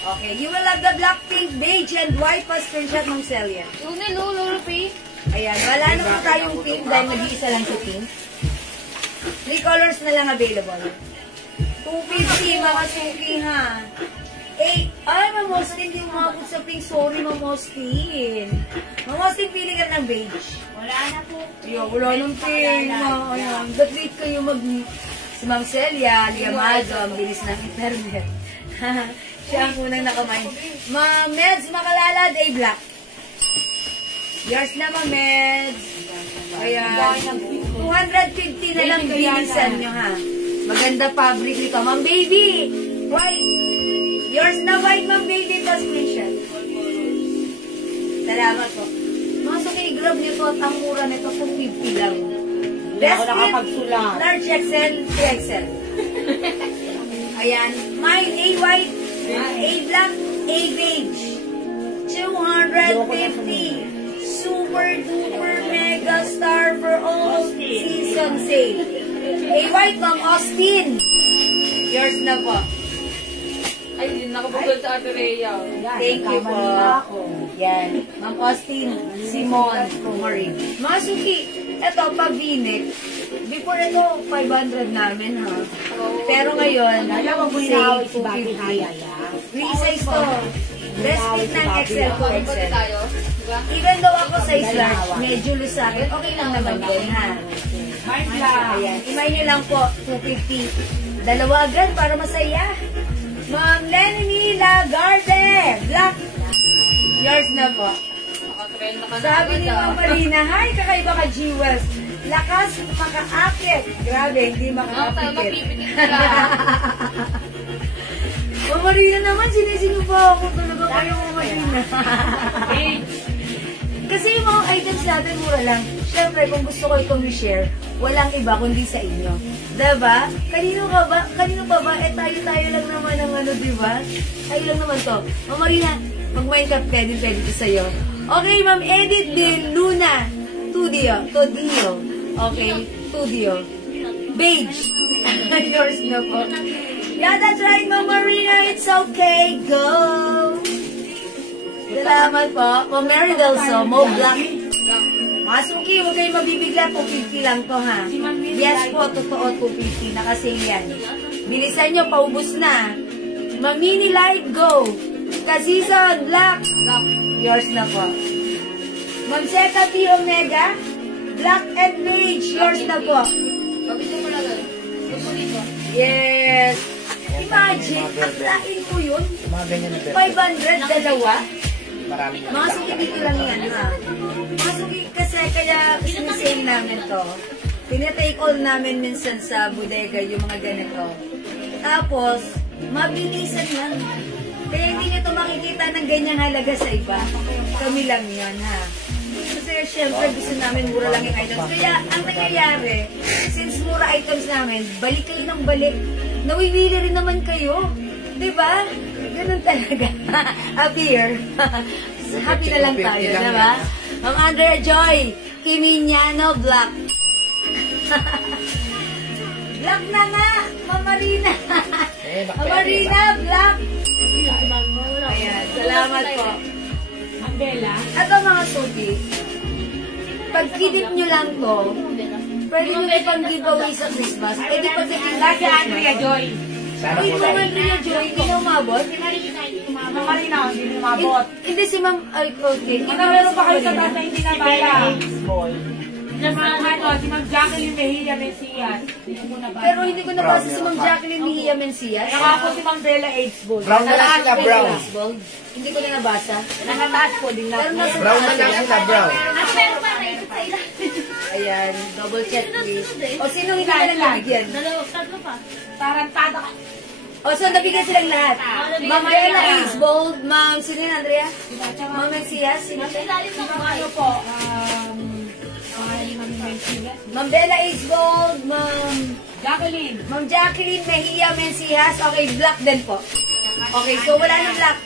Okay, you will have the black, pink, beige, and white pa screenshot, Ma'am Celia. Lolo, pink. Ayan, wala na po tayong pink dahil nag-iisa lang sa pink. 3 colors na lang available. 250, mga suki ha. Ay, Ma'am Austin, hindi umabot sa pink. Sorry, Ma'am Austin. Ma'am Austin, pili ka ng beige. Wala na po. Wala nang pink. Ayan, but wait kayo mag-meet. Si Ma'am Celia, Liamazo, ang bilis ng internet. Siya ang unang nakamain. Ma'am Meds, makalalad, A black. Yours na, Ma'am Meds. Ayan. 250 na lang bilisan nyo, ha. Maganda fabric nito. Ma'am Baby, white. Yours na white, Ma'am Baby. Pa screenshot. Salamat po. Mga suki, grab nito at ang mura nito, 250 lang. Best fit, large XL, 3XL. Ayan. Mine, A white, A black, A beige. 250. Super duper mega star for all season sale. A white, Ma'am Austin. Yours na po. Ay, nakabugol sa Ate Rhea. Thank you po. Yan. Ma'am Austin, Simon, Marie. Mga suki, ito, pag-vinik. Before ito, 500 namin, ha? Pero ngayon, sale 250. Free size to. Best fit ng XL to XL. Even though ako size large, medyo loose sa akin, okay lang naman din, ha? Ayan. Imay nyo lang po, 250. Dalawa agad para masaya. Ma'am Lenny Lagarde, black. Yours na po. Sabi ni Ma'am Marina, hi, kakaiba ka G-Wells. Lakas makaakit. Grabe, hindi makaakit. Ma'am Marina naman, sinisinuba ako talaga kayo, Ma'am Marina. Kasi yung mga items natin mura lang. Siyempre, kung gusto ko itong i-share, walang iba kundi sa inyo. Diba? Kanino pa ba? Eh, tayo lang naman ang ano, diba? Tayo lang naman to. Ma'am Marina, mag-mind ka, pwede ko sa'yo. Okay, Ma'am Edith din, Luna. Tudio. Okay, Tudio. Beige. Yours na po. Yeah, that's right, Ma'am Marina. It's okay. Go! Salamat po. Ma'am Mary Delso, Mo Black. Masuki, huwag kayo mabibigla. 250 lang to, ha? Yes po, totoo, 250. Nakasale yan. Bilisan nyo, paubos na. Mamini Light, go! Kasison, Black. Yours na po. Ma'am Seka P. Omega, Black and Beige. Yours na po. Yes. Imagine, atlain mo yun. 500, dalawa. Mga suki dito lang yan, ha? Mga suki kasi kaya sinisale namin to. Tinatake all namin minsan sa bodega yung mga ganito. Tapos, mabilisan lang. Kaya hindi nyo ito makikita ng ganyang halaga sa iba. Kami lang yan, ha? Kasi syempre gusto namin mura lang yung items. Kaya ang nangyayari, since mura items namin, balik kayo ng balik. Nawiwili rin naman kayo. Diba? Ganun talaga. Appear. Happy na lang tayo, diba? Ma'am Andrea Joy, Kiminiano Black. Black na nga, Ma'am Marina. Ma'am Marina, Black. Ayan, salamat po. At ang mga suki, pag kidip nyo lang to, pwede nyo may pang-giveaway sa Christmas. Pwede pagdating na si Andrea Joy. Uy, Ma'am Andrea Joy, hindi na umabot? Ma'am Marina, hindi umabot. Hindi si Ma'am, ay, okay. Meron pa kayo sa taas na hindi na bala. Si Ma'am Jacqueline Mejia Mesias. Hindi ko nabasa. Pero hindi ko nabasa si Ma'am Jacqueline Mejia Mencias. Saka po si Ma'am Bella Aidsbull. Brown na lang sila, brown. Hindi ko na nabasa. Nakataas po din Pero natin. nasa Brown na lang sila, brown. At meron pa naisip sa ilalim. Ayan, double check please. O, sino hindi ka lang nabigyan? Tatlo pa. Tarantado ka. O, so nabigyan silang lahat. Ma'am Bella Aidsbold, Ma'am, sino yun, Andrea? Ma'am Mencias, sino Sa ilalim ng Ano po? Ma'am Mesias. Ma'am Bella Aidsbold, Jacqueline. Ma'am Jacqueline Mejia Mencias. Okay, black din po. Okay, so wala na black.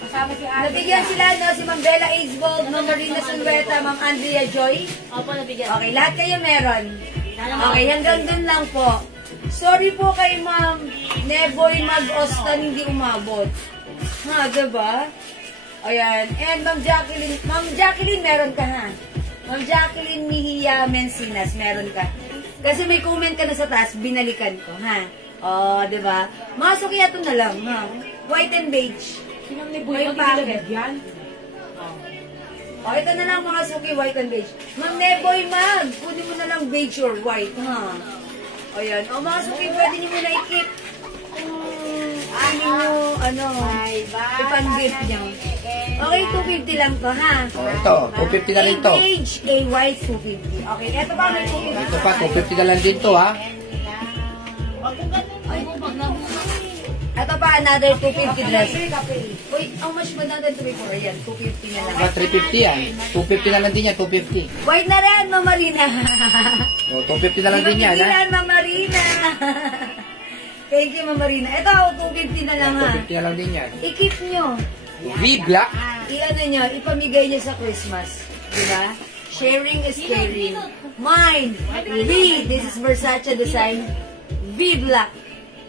Kasama si Ate. Nabigyan sila, no, si Ma'am Bella Aidsbold, Ma'am Marina Sunweta, Ma'am Andrea Joy. Opo, nabigyan. Okay, lahat kayo meron. Okay, hanggang dun lang po. Sorry po kay Ma'am Neboy Mag-Ostan, hindi umabot. Ha, diba? Ayan. And Ma'am Jacqueline, meron ka ha? Ma'am Jacqueline Mejia Mencinas, meron ka. Kasi may comment ka na sa taas, binalikan ko, ha? Oh, diba? Masok ito na lang, ha? White and beige. Sinang ni Boy May pag packet. yan? O, ito na lang mga suki, white and beige. Ma'am Neboy Mag, kunin mo na lang beige or white, ha? O yan. O mga suki, pwede nyo muna i-keep. Ipang-gift nyo. Okay, 250 lang to, ha? O, ito, 250 na rin to. A beige, a white, 250. Okay, eto pa, may 250. Ito pa, 250 na lang din to, ha? Ay, pag nabunga. Ito pa, another 250 dress. Wait, how much ba natin to before? Ayan, 250 na lang. Mga 350 yan. 250 na lang din yan, 250. White na rin, Ma'am Marina. O, 250 na lang din yan, ha? Yan, Ma'am Marina. Thank you, Ma'am Marina. Ito, 250 na lang, ha? 250 na lang din yan. I-keep nyo. V-Black. I-ano nyo, ipamigay nyo sa Christmas. Diba? Sharing is caring. Mine, V, this is Versace design. V-Black.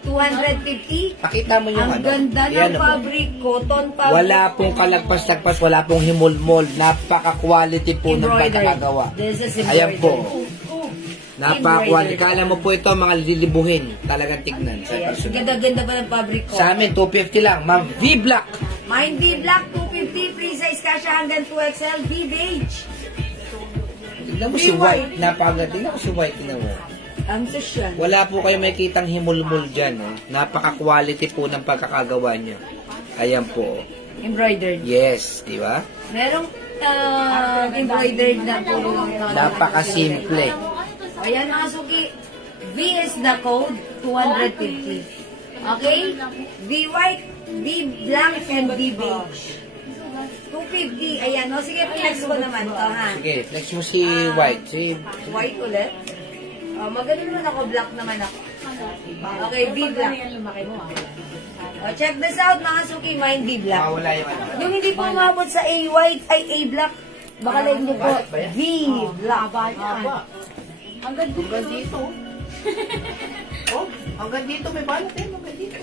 250. Pakita mo yung Ang ano. ganda Yan, ng oh. fabric, cotton fabric. Wala pong kalagpas-lagpas, wala pong himol-mol. Napaka-quality po ng pagkakagawa. This is embroidered. Ayan po. Napaka-quality. Kala mo po ito, mga lilibuhin. Talagang tignan sa Ayan. personal. Ganda-ganda pa ng fabric ko. Sa amin, 250 lang. Ma'am, V-Black. Mine V-Black, 250. Free size kasha hanggang 2XL. V-Beige. Tignan mo si White. Napakaganda. Tignan mo si White. Tignan mo. Ang social. Wala po kayo may kitang himul-mul dyan. Oh. Napaka-quality po ng pagkakagawa nyo. Ayan po. Embroidered. Yes, di ba? Merong embroidered na po. Napaka-simple. Ayan mga suki. V is the code, 250. Okay? V white, V black, and V beige. 250. Ayan. O sige, flex ko naman to ha. Sige, next mo si White. Si White ulit. Magaling naman ako, black naman ako. Okay, V black. Check this out mga suki, mine V black. Mawala yung ano. Yung hindi po umabot sa A white ay A black. Baka lang nyo po, V black. Hanggang dito. Oh, hanggang dito may balat eh. Hanggang dito.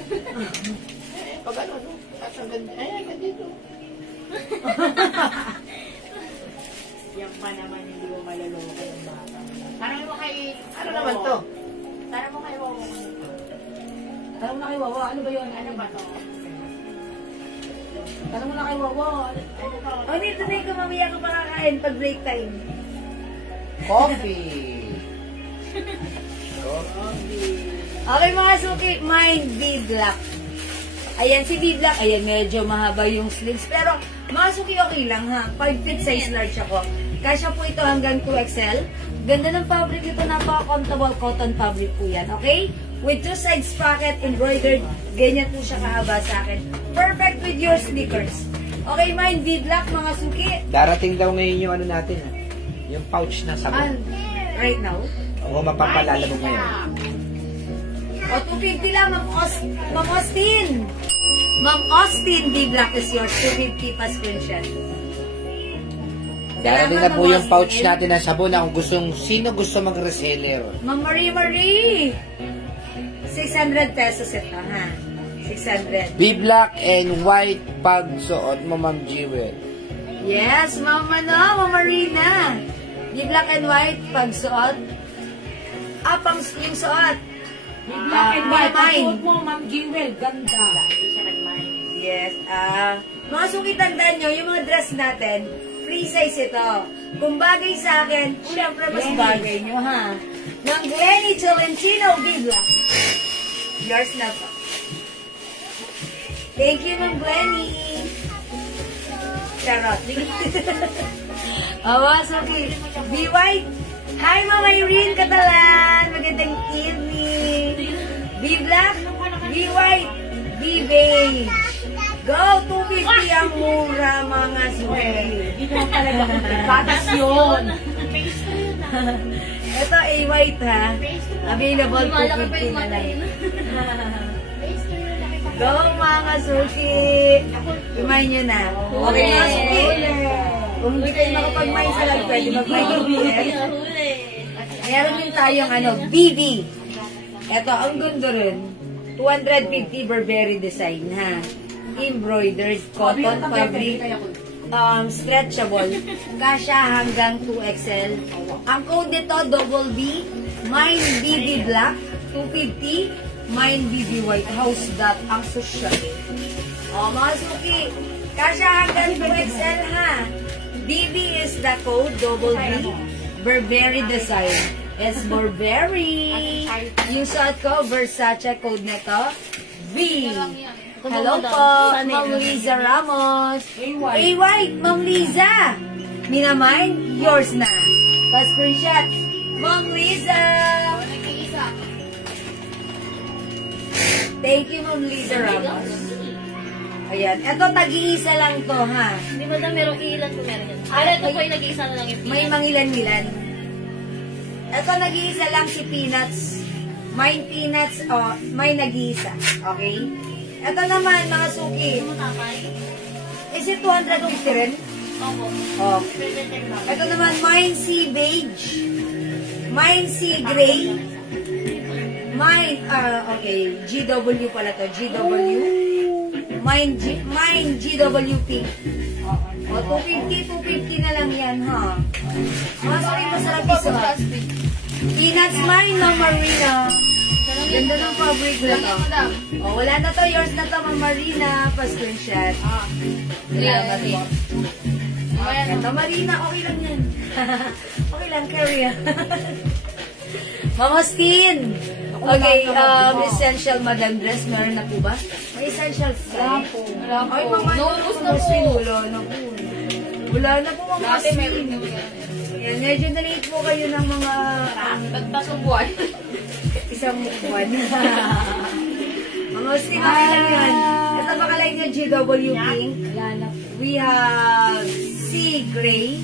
Pag ano, hanggang dito. Yan pa naman hindi mo malaloko yung bata. Parang mo kay... Ano naman to? Parang mo kay Wawa. Tanong mo na kay Wawa, ano ba yun? Ano ba to? Tanong mo na kay Wawa. Ano to? O, dito na ikaw mamaya ka pa kakain pag break time. Coffee. Okay mga suki, mine V black. Ayan si V black, ayan medyo mahaba yung sleeves. Pero mga suki okay lang ha, 5 feet size large ako. Kasya po ito hanggang 2XL. Ganda ng fabric ito, napaka-comfortable cotton fabric po yan, okay? With 2 sides pocket, embroidered, ganyan po siya kahaba sa akin. Perfect with your sneakers. Okay, mine V black mga suki. Darating daw ngayon yung ano natin. Yung pouch na sabon. Right now. Oo, mapapalala mo ngayon. O, 250 lang, Ma'am Austin. Ma'am Austin, V black is yours. 250 pa screenshot. Darating na po yung pouch natin ng sabon na kung sino gusto mag-reseller. Ma'am Marie. 600 pesos ito, ha? 600. B-black and white pagsuot mo, Ma'am Jewel. Yes, Ma'am Marina. B-black and white pagsuot. Yung suot. Black and white. mine. Pagsuot mo, Ma'am Jewel. Ganda. Yes. Mga suki, tandaan nyo, yung mga dress natin, Free size ito. Kung bagay sa akin, syempre mas bagay nyo, ha? Ng Glenny Tolentino Bibla. Yours na to. Thank you, Ma'am Glenny. Charot. Mga suki. Be white. Hi, Ma'am Irene Catalan. Magandang evening. Be black. Be white. Be beige. Go, 250 ang mura, mga suki. Hindi mo talaga patas yun. Ito, A-white, ha? Available, 250 na lang. Go, mga suki. Imay nyo na. Okay, mga suki. Kung hindi kayo makapag-mine sa lang, pwede mag-mine yung BS. Mayroon din tayong BB. Ito, ang gundo rin. 250 Burberry design, ha? Embroidered cotton fabric. Stretchable. Kasha hanggang 2XL. Ang code nito, double B. Mine BB Black, 250. Mine BB White. House that ang social. Mga suki. Kasha hanggang 2XL, ha? BB is the code, double B. Burberry design. It's Burberry. Yung suot ko, Versace code nito. B. Hello po, Ma'am Liza Ramos. A-White, Ma'am Liza. Minamind, yours na. Pa-screenshot. Ma'am Liza. Thank you, Ma'am Liza Ramos. Ayan. Ito, tag-iisa lang to, ha? Di ba na merong ilan kung meron yan? Ito po yung nag-iisa na lang yung May mangilan-ngilan. Ito, nag-iisa lang si Peanuts. May Peanuts, may nag-iisa. Okay? Ito naman, mga suki. Is it 250 rin? Opo. Oh. Ito naman, Mine Sea Beige. Mine Sea Gray. Mine, okay. GW pala to. GW. Mine GW Pink. O, 250 na lang yan, ha? Mga suki, masarap iso. Peanuts Mine ng Marina. Ganda ng fabric na to. Oh, wala na to. Yours na to, Ma'am Marina. Pa-screenshot. Salamat po. Ganda, Marina. Okay lang yan. Okay lang, carry yan. Ma'am Austin. Okay, essential madam dress. Meron na po ba? May essential wala po. Ay, Ma'am Austin. Wala na po. Wala na po, Ma'am Austin. Yan, medyo na-late po kayo ng mga Tagtasong buwan. isang buwan. Mga Austin, okay lang yan. Ito bakalay nyo, GW Pink. We have C Gray,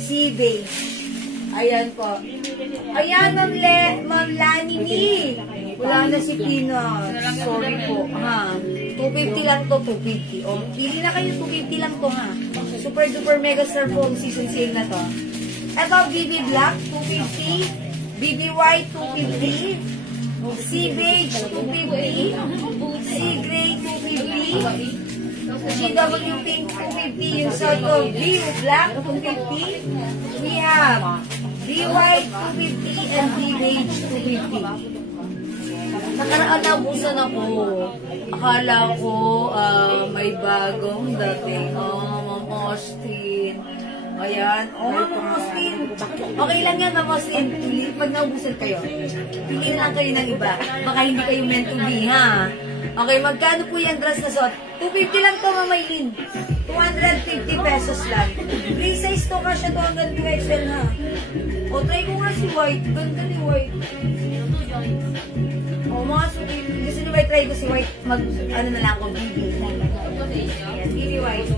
C Beige. Ayan po. Ayan, Ma'am Lani ni. Wala na si Pina. Sorry po. Ha? 250 lang to, 250. O, pili na kayo, 250 lang to, ha? Super duper mega star phone season sale na to. Ito, BB Black, 250. BB White, 250. C Beige, 250. C Gray, 250. GW Pink, 250. Yung sort of B Black, 250. We have B White, 250. And B Beige, 250. Nakaraan nabusan ako. Akala ko may bagong dating. Ma'am Austin. Ayan. Ma'am Austin. Okay lang yan, Ma'am Austin. Pag naubusan kayo, piliin lang kayo ng iba. Baka hindi kayo meant to be, ha? Okay, magkano po yan dress na suot? 250 lang to, Ma'am Maylin. 250 pesos lang. Free size to ka siya to hanggang 2XL, ha? O, try ko nga si White. Ganda ni White. O, mga suki. Gusto ni White, try ko si White. Ano na lang ako, BB. Ayan, BB White.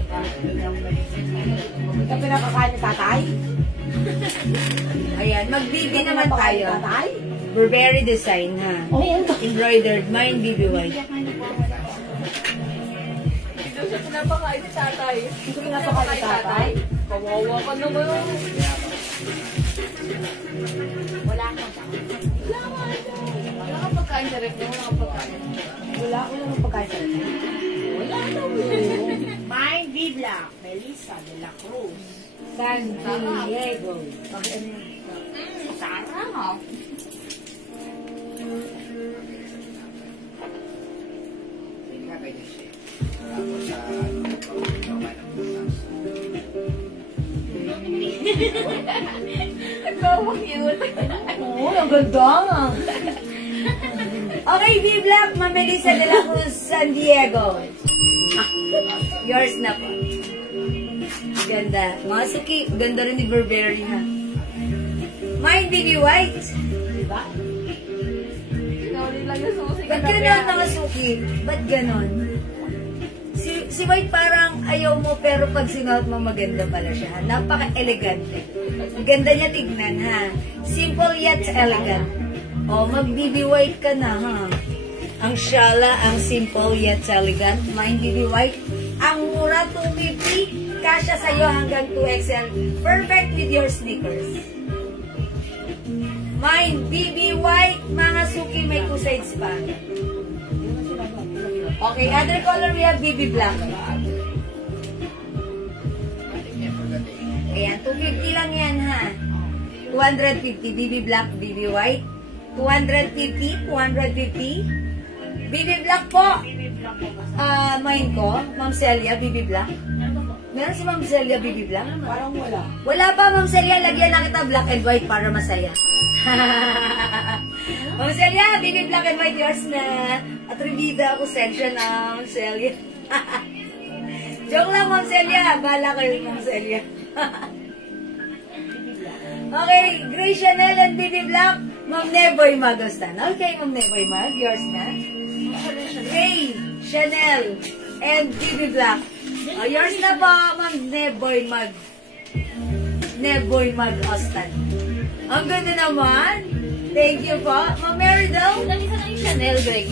Ito pinapakain ni tatay? Ayan, mag-BB naman tayo. Tatay? Burberry design, ha? Oh, yan. Embroidered. Mine, BB White. Ito siya pinapakain ni tatay. Ito pinapakain ni tatay? Kawawa ka naman. Wala kang Wala kang pagkain sa rep. Wala kang pagkain. Wala nang pagkain sa akin. Wala na. Mine B Black, Melissa de la Cruz. San Diego. Sarap. Oo, ang ganda. Okay, V-Black, Ma'am Melissa de la Cruz, San Diego. Yours na po. Ganda. Mga Suki, ganda rin ni Burberry, ha? Mine, Baby White. Diba? Ba't ganon, mga Suki? Ba't ganon? Si White parang ayaw mo, pero pag sinuot mo, maganda pala siya. Napaka-elegante. Ganda niya tignan, ha? Simple yet elegant. O, mag-BB White ka na, ha? Ang shala, ang simple yet elegant. Mine, BB White. Ang mura, $250. Kasya sa'yo hanggang 2XL. Perfect with your sneakers. Mine, BB White. Mga Suki, may 2 sides pa. Okay, other color we have BB Black. Ayan, 250 lang yan, ha? 250, BB Black, BB White. 250, 250. BB Black po. Mine ko, Ma'am Celia, BB Black. Meron si Ma'am Celia, BB Black? Parang wala. Wala pa, Ma'am Celia. Lagyan na kita black and white para masaya. Ma'am Celia, BB Black and white, yours na. Atribida ako, sensya na, Ma'am Celia. Joke lang, Ma'am Celia. Bahala kayo, Ma'am Celia. Okay, Gray Chanel and BB Black. Ma'am Neboy Magostan. Okay, Ma'am Neboy Mag, yours na. Gray Chanel and BB Black. Yours na po, Ma'am Neboy Mag. Neboy Mag Ostan. Ang ganda naman. Thank you po. Ma'am Meridel. Nag-isa na yung Chanel, Greg.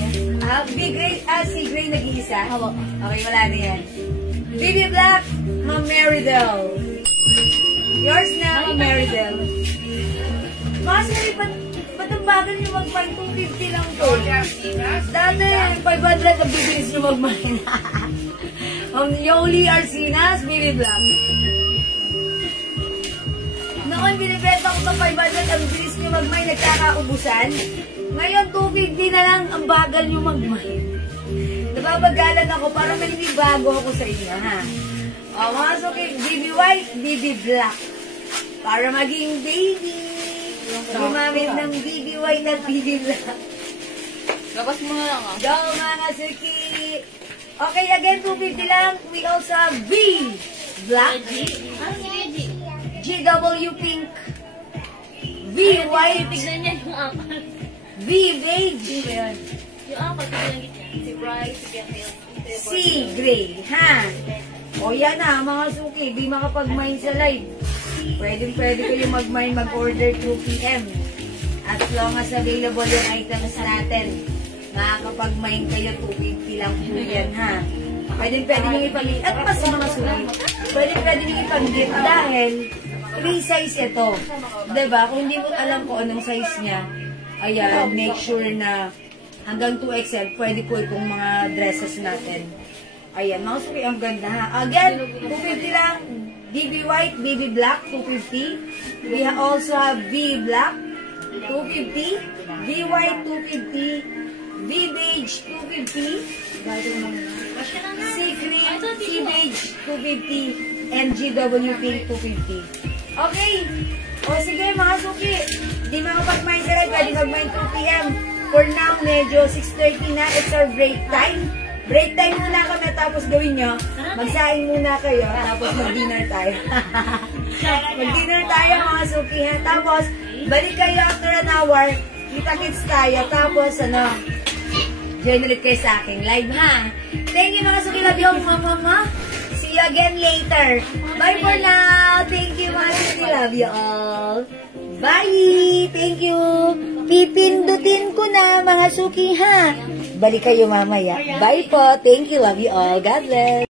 Si Gray nag-iisa. Okay, wala na yan. BB Black, Ma'am Meridel. Yours na, Ma'am Meridel. Sorry, ba't ang bagal nyo mag-mine? 250 lang to. Dati, 500 ang bibilis nyo mag-mine. Yoli Arsinas, BB Black. Noon, binibenta ko pa 500, ang bilis nyo mag-mine, nagkakaubusan. Ngayon, 250 na lang, ang bagal nyo mag-mine. Nababagalan ako, parang bago ako sa inyo, ha? O, mga Suki, BB White, BB Black. Para maging baby. Gumamit ng BB White at BB Black. Labas mo na lang, ah. Go, mga Suki! Okay, again, 250 lang. We also have V Black. GW Pink. V White. Tignan niya yung apat. V Beige. Yung apat, tignan niya. Si Bryce, si Gabriel. C Gray. Ha? O yan na, mga Suki. Di makapag-mine sa live. Pwede kayo mag-mine, mag-order 2 PM. As long as available yung items natin. Makakapag-mine kayo, 250 lang po yan, ha? Pwede nyo ipag-gift. At mas mga Suki, pwede nyo ipag-gift dahil 3 size ito. Diba? Kung hindi mo alam kung anong size niya, ayan, make sure na hanggang 2XL, pwede po itong mga dresses natin. Ayan, mga Suki, ang ganda, ha? Again, 250 lang. BB White, BB Black, 250. We also have V Black, 250. V White, 250. V Beige, 250. C Green, C Beige, 250. And GW Pink, 250. Okay. O sige, mga Suki. Di makapag-mine sila. Pwede mag-mine 2 PM. For now, medyo 6:30 na. It's our break time. Break time muna kami, tapos gawin nyo. Magsaing muna kayo, tapos mag-dinner tayo. Mag-dinner tayo, mga Suki, ha? Tapos, balik kayo after an hour. Kita-kits tayo. Tapos, join ulit kayo sa aking live, ha? Thank you, mga Suki. Love you, mama. See you again later. Bye for now. Thank you, mga Suki. Love you all. Bye! Thank you. Pipindutin ko na, mga Suki, ha? Balik kayo mamaya. Bye po. Thank you. Love you all. God bless.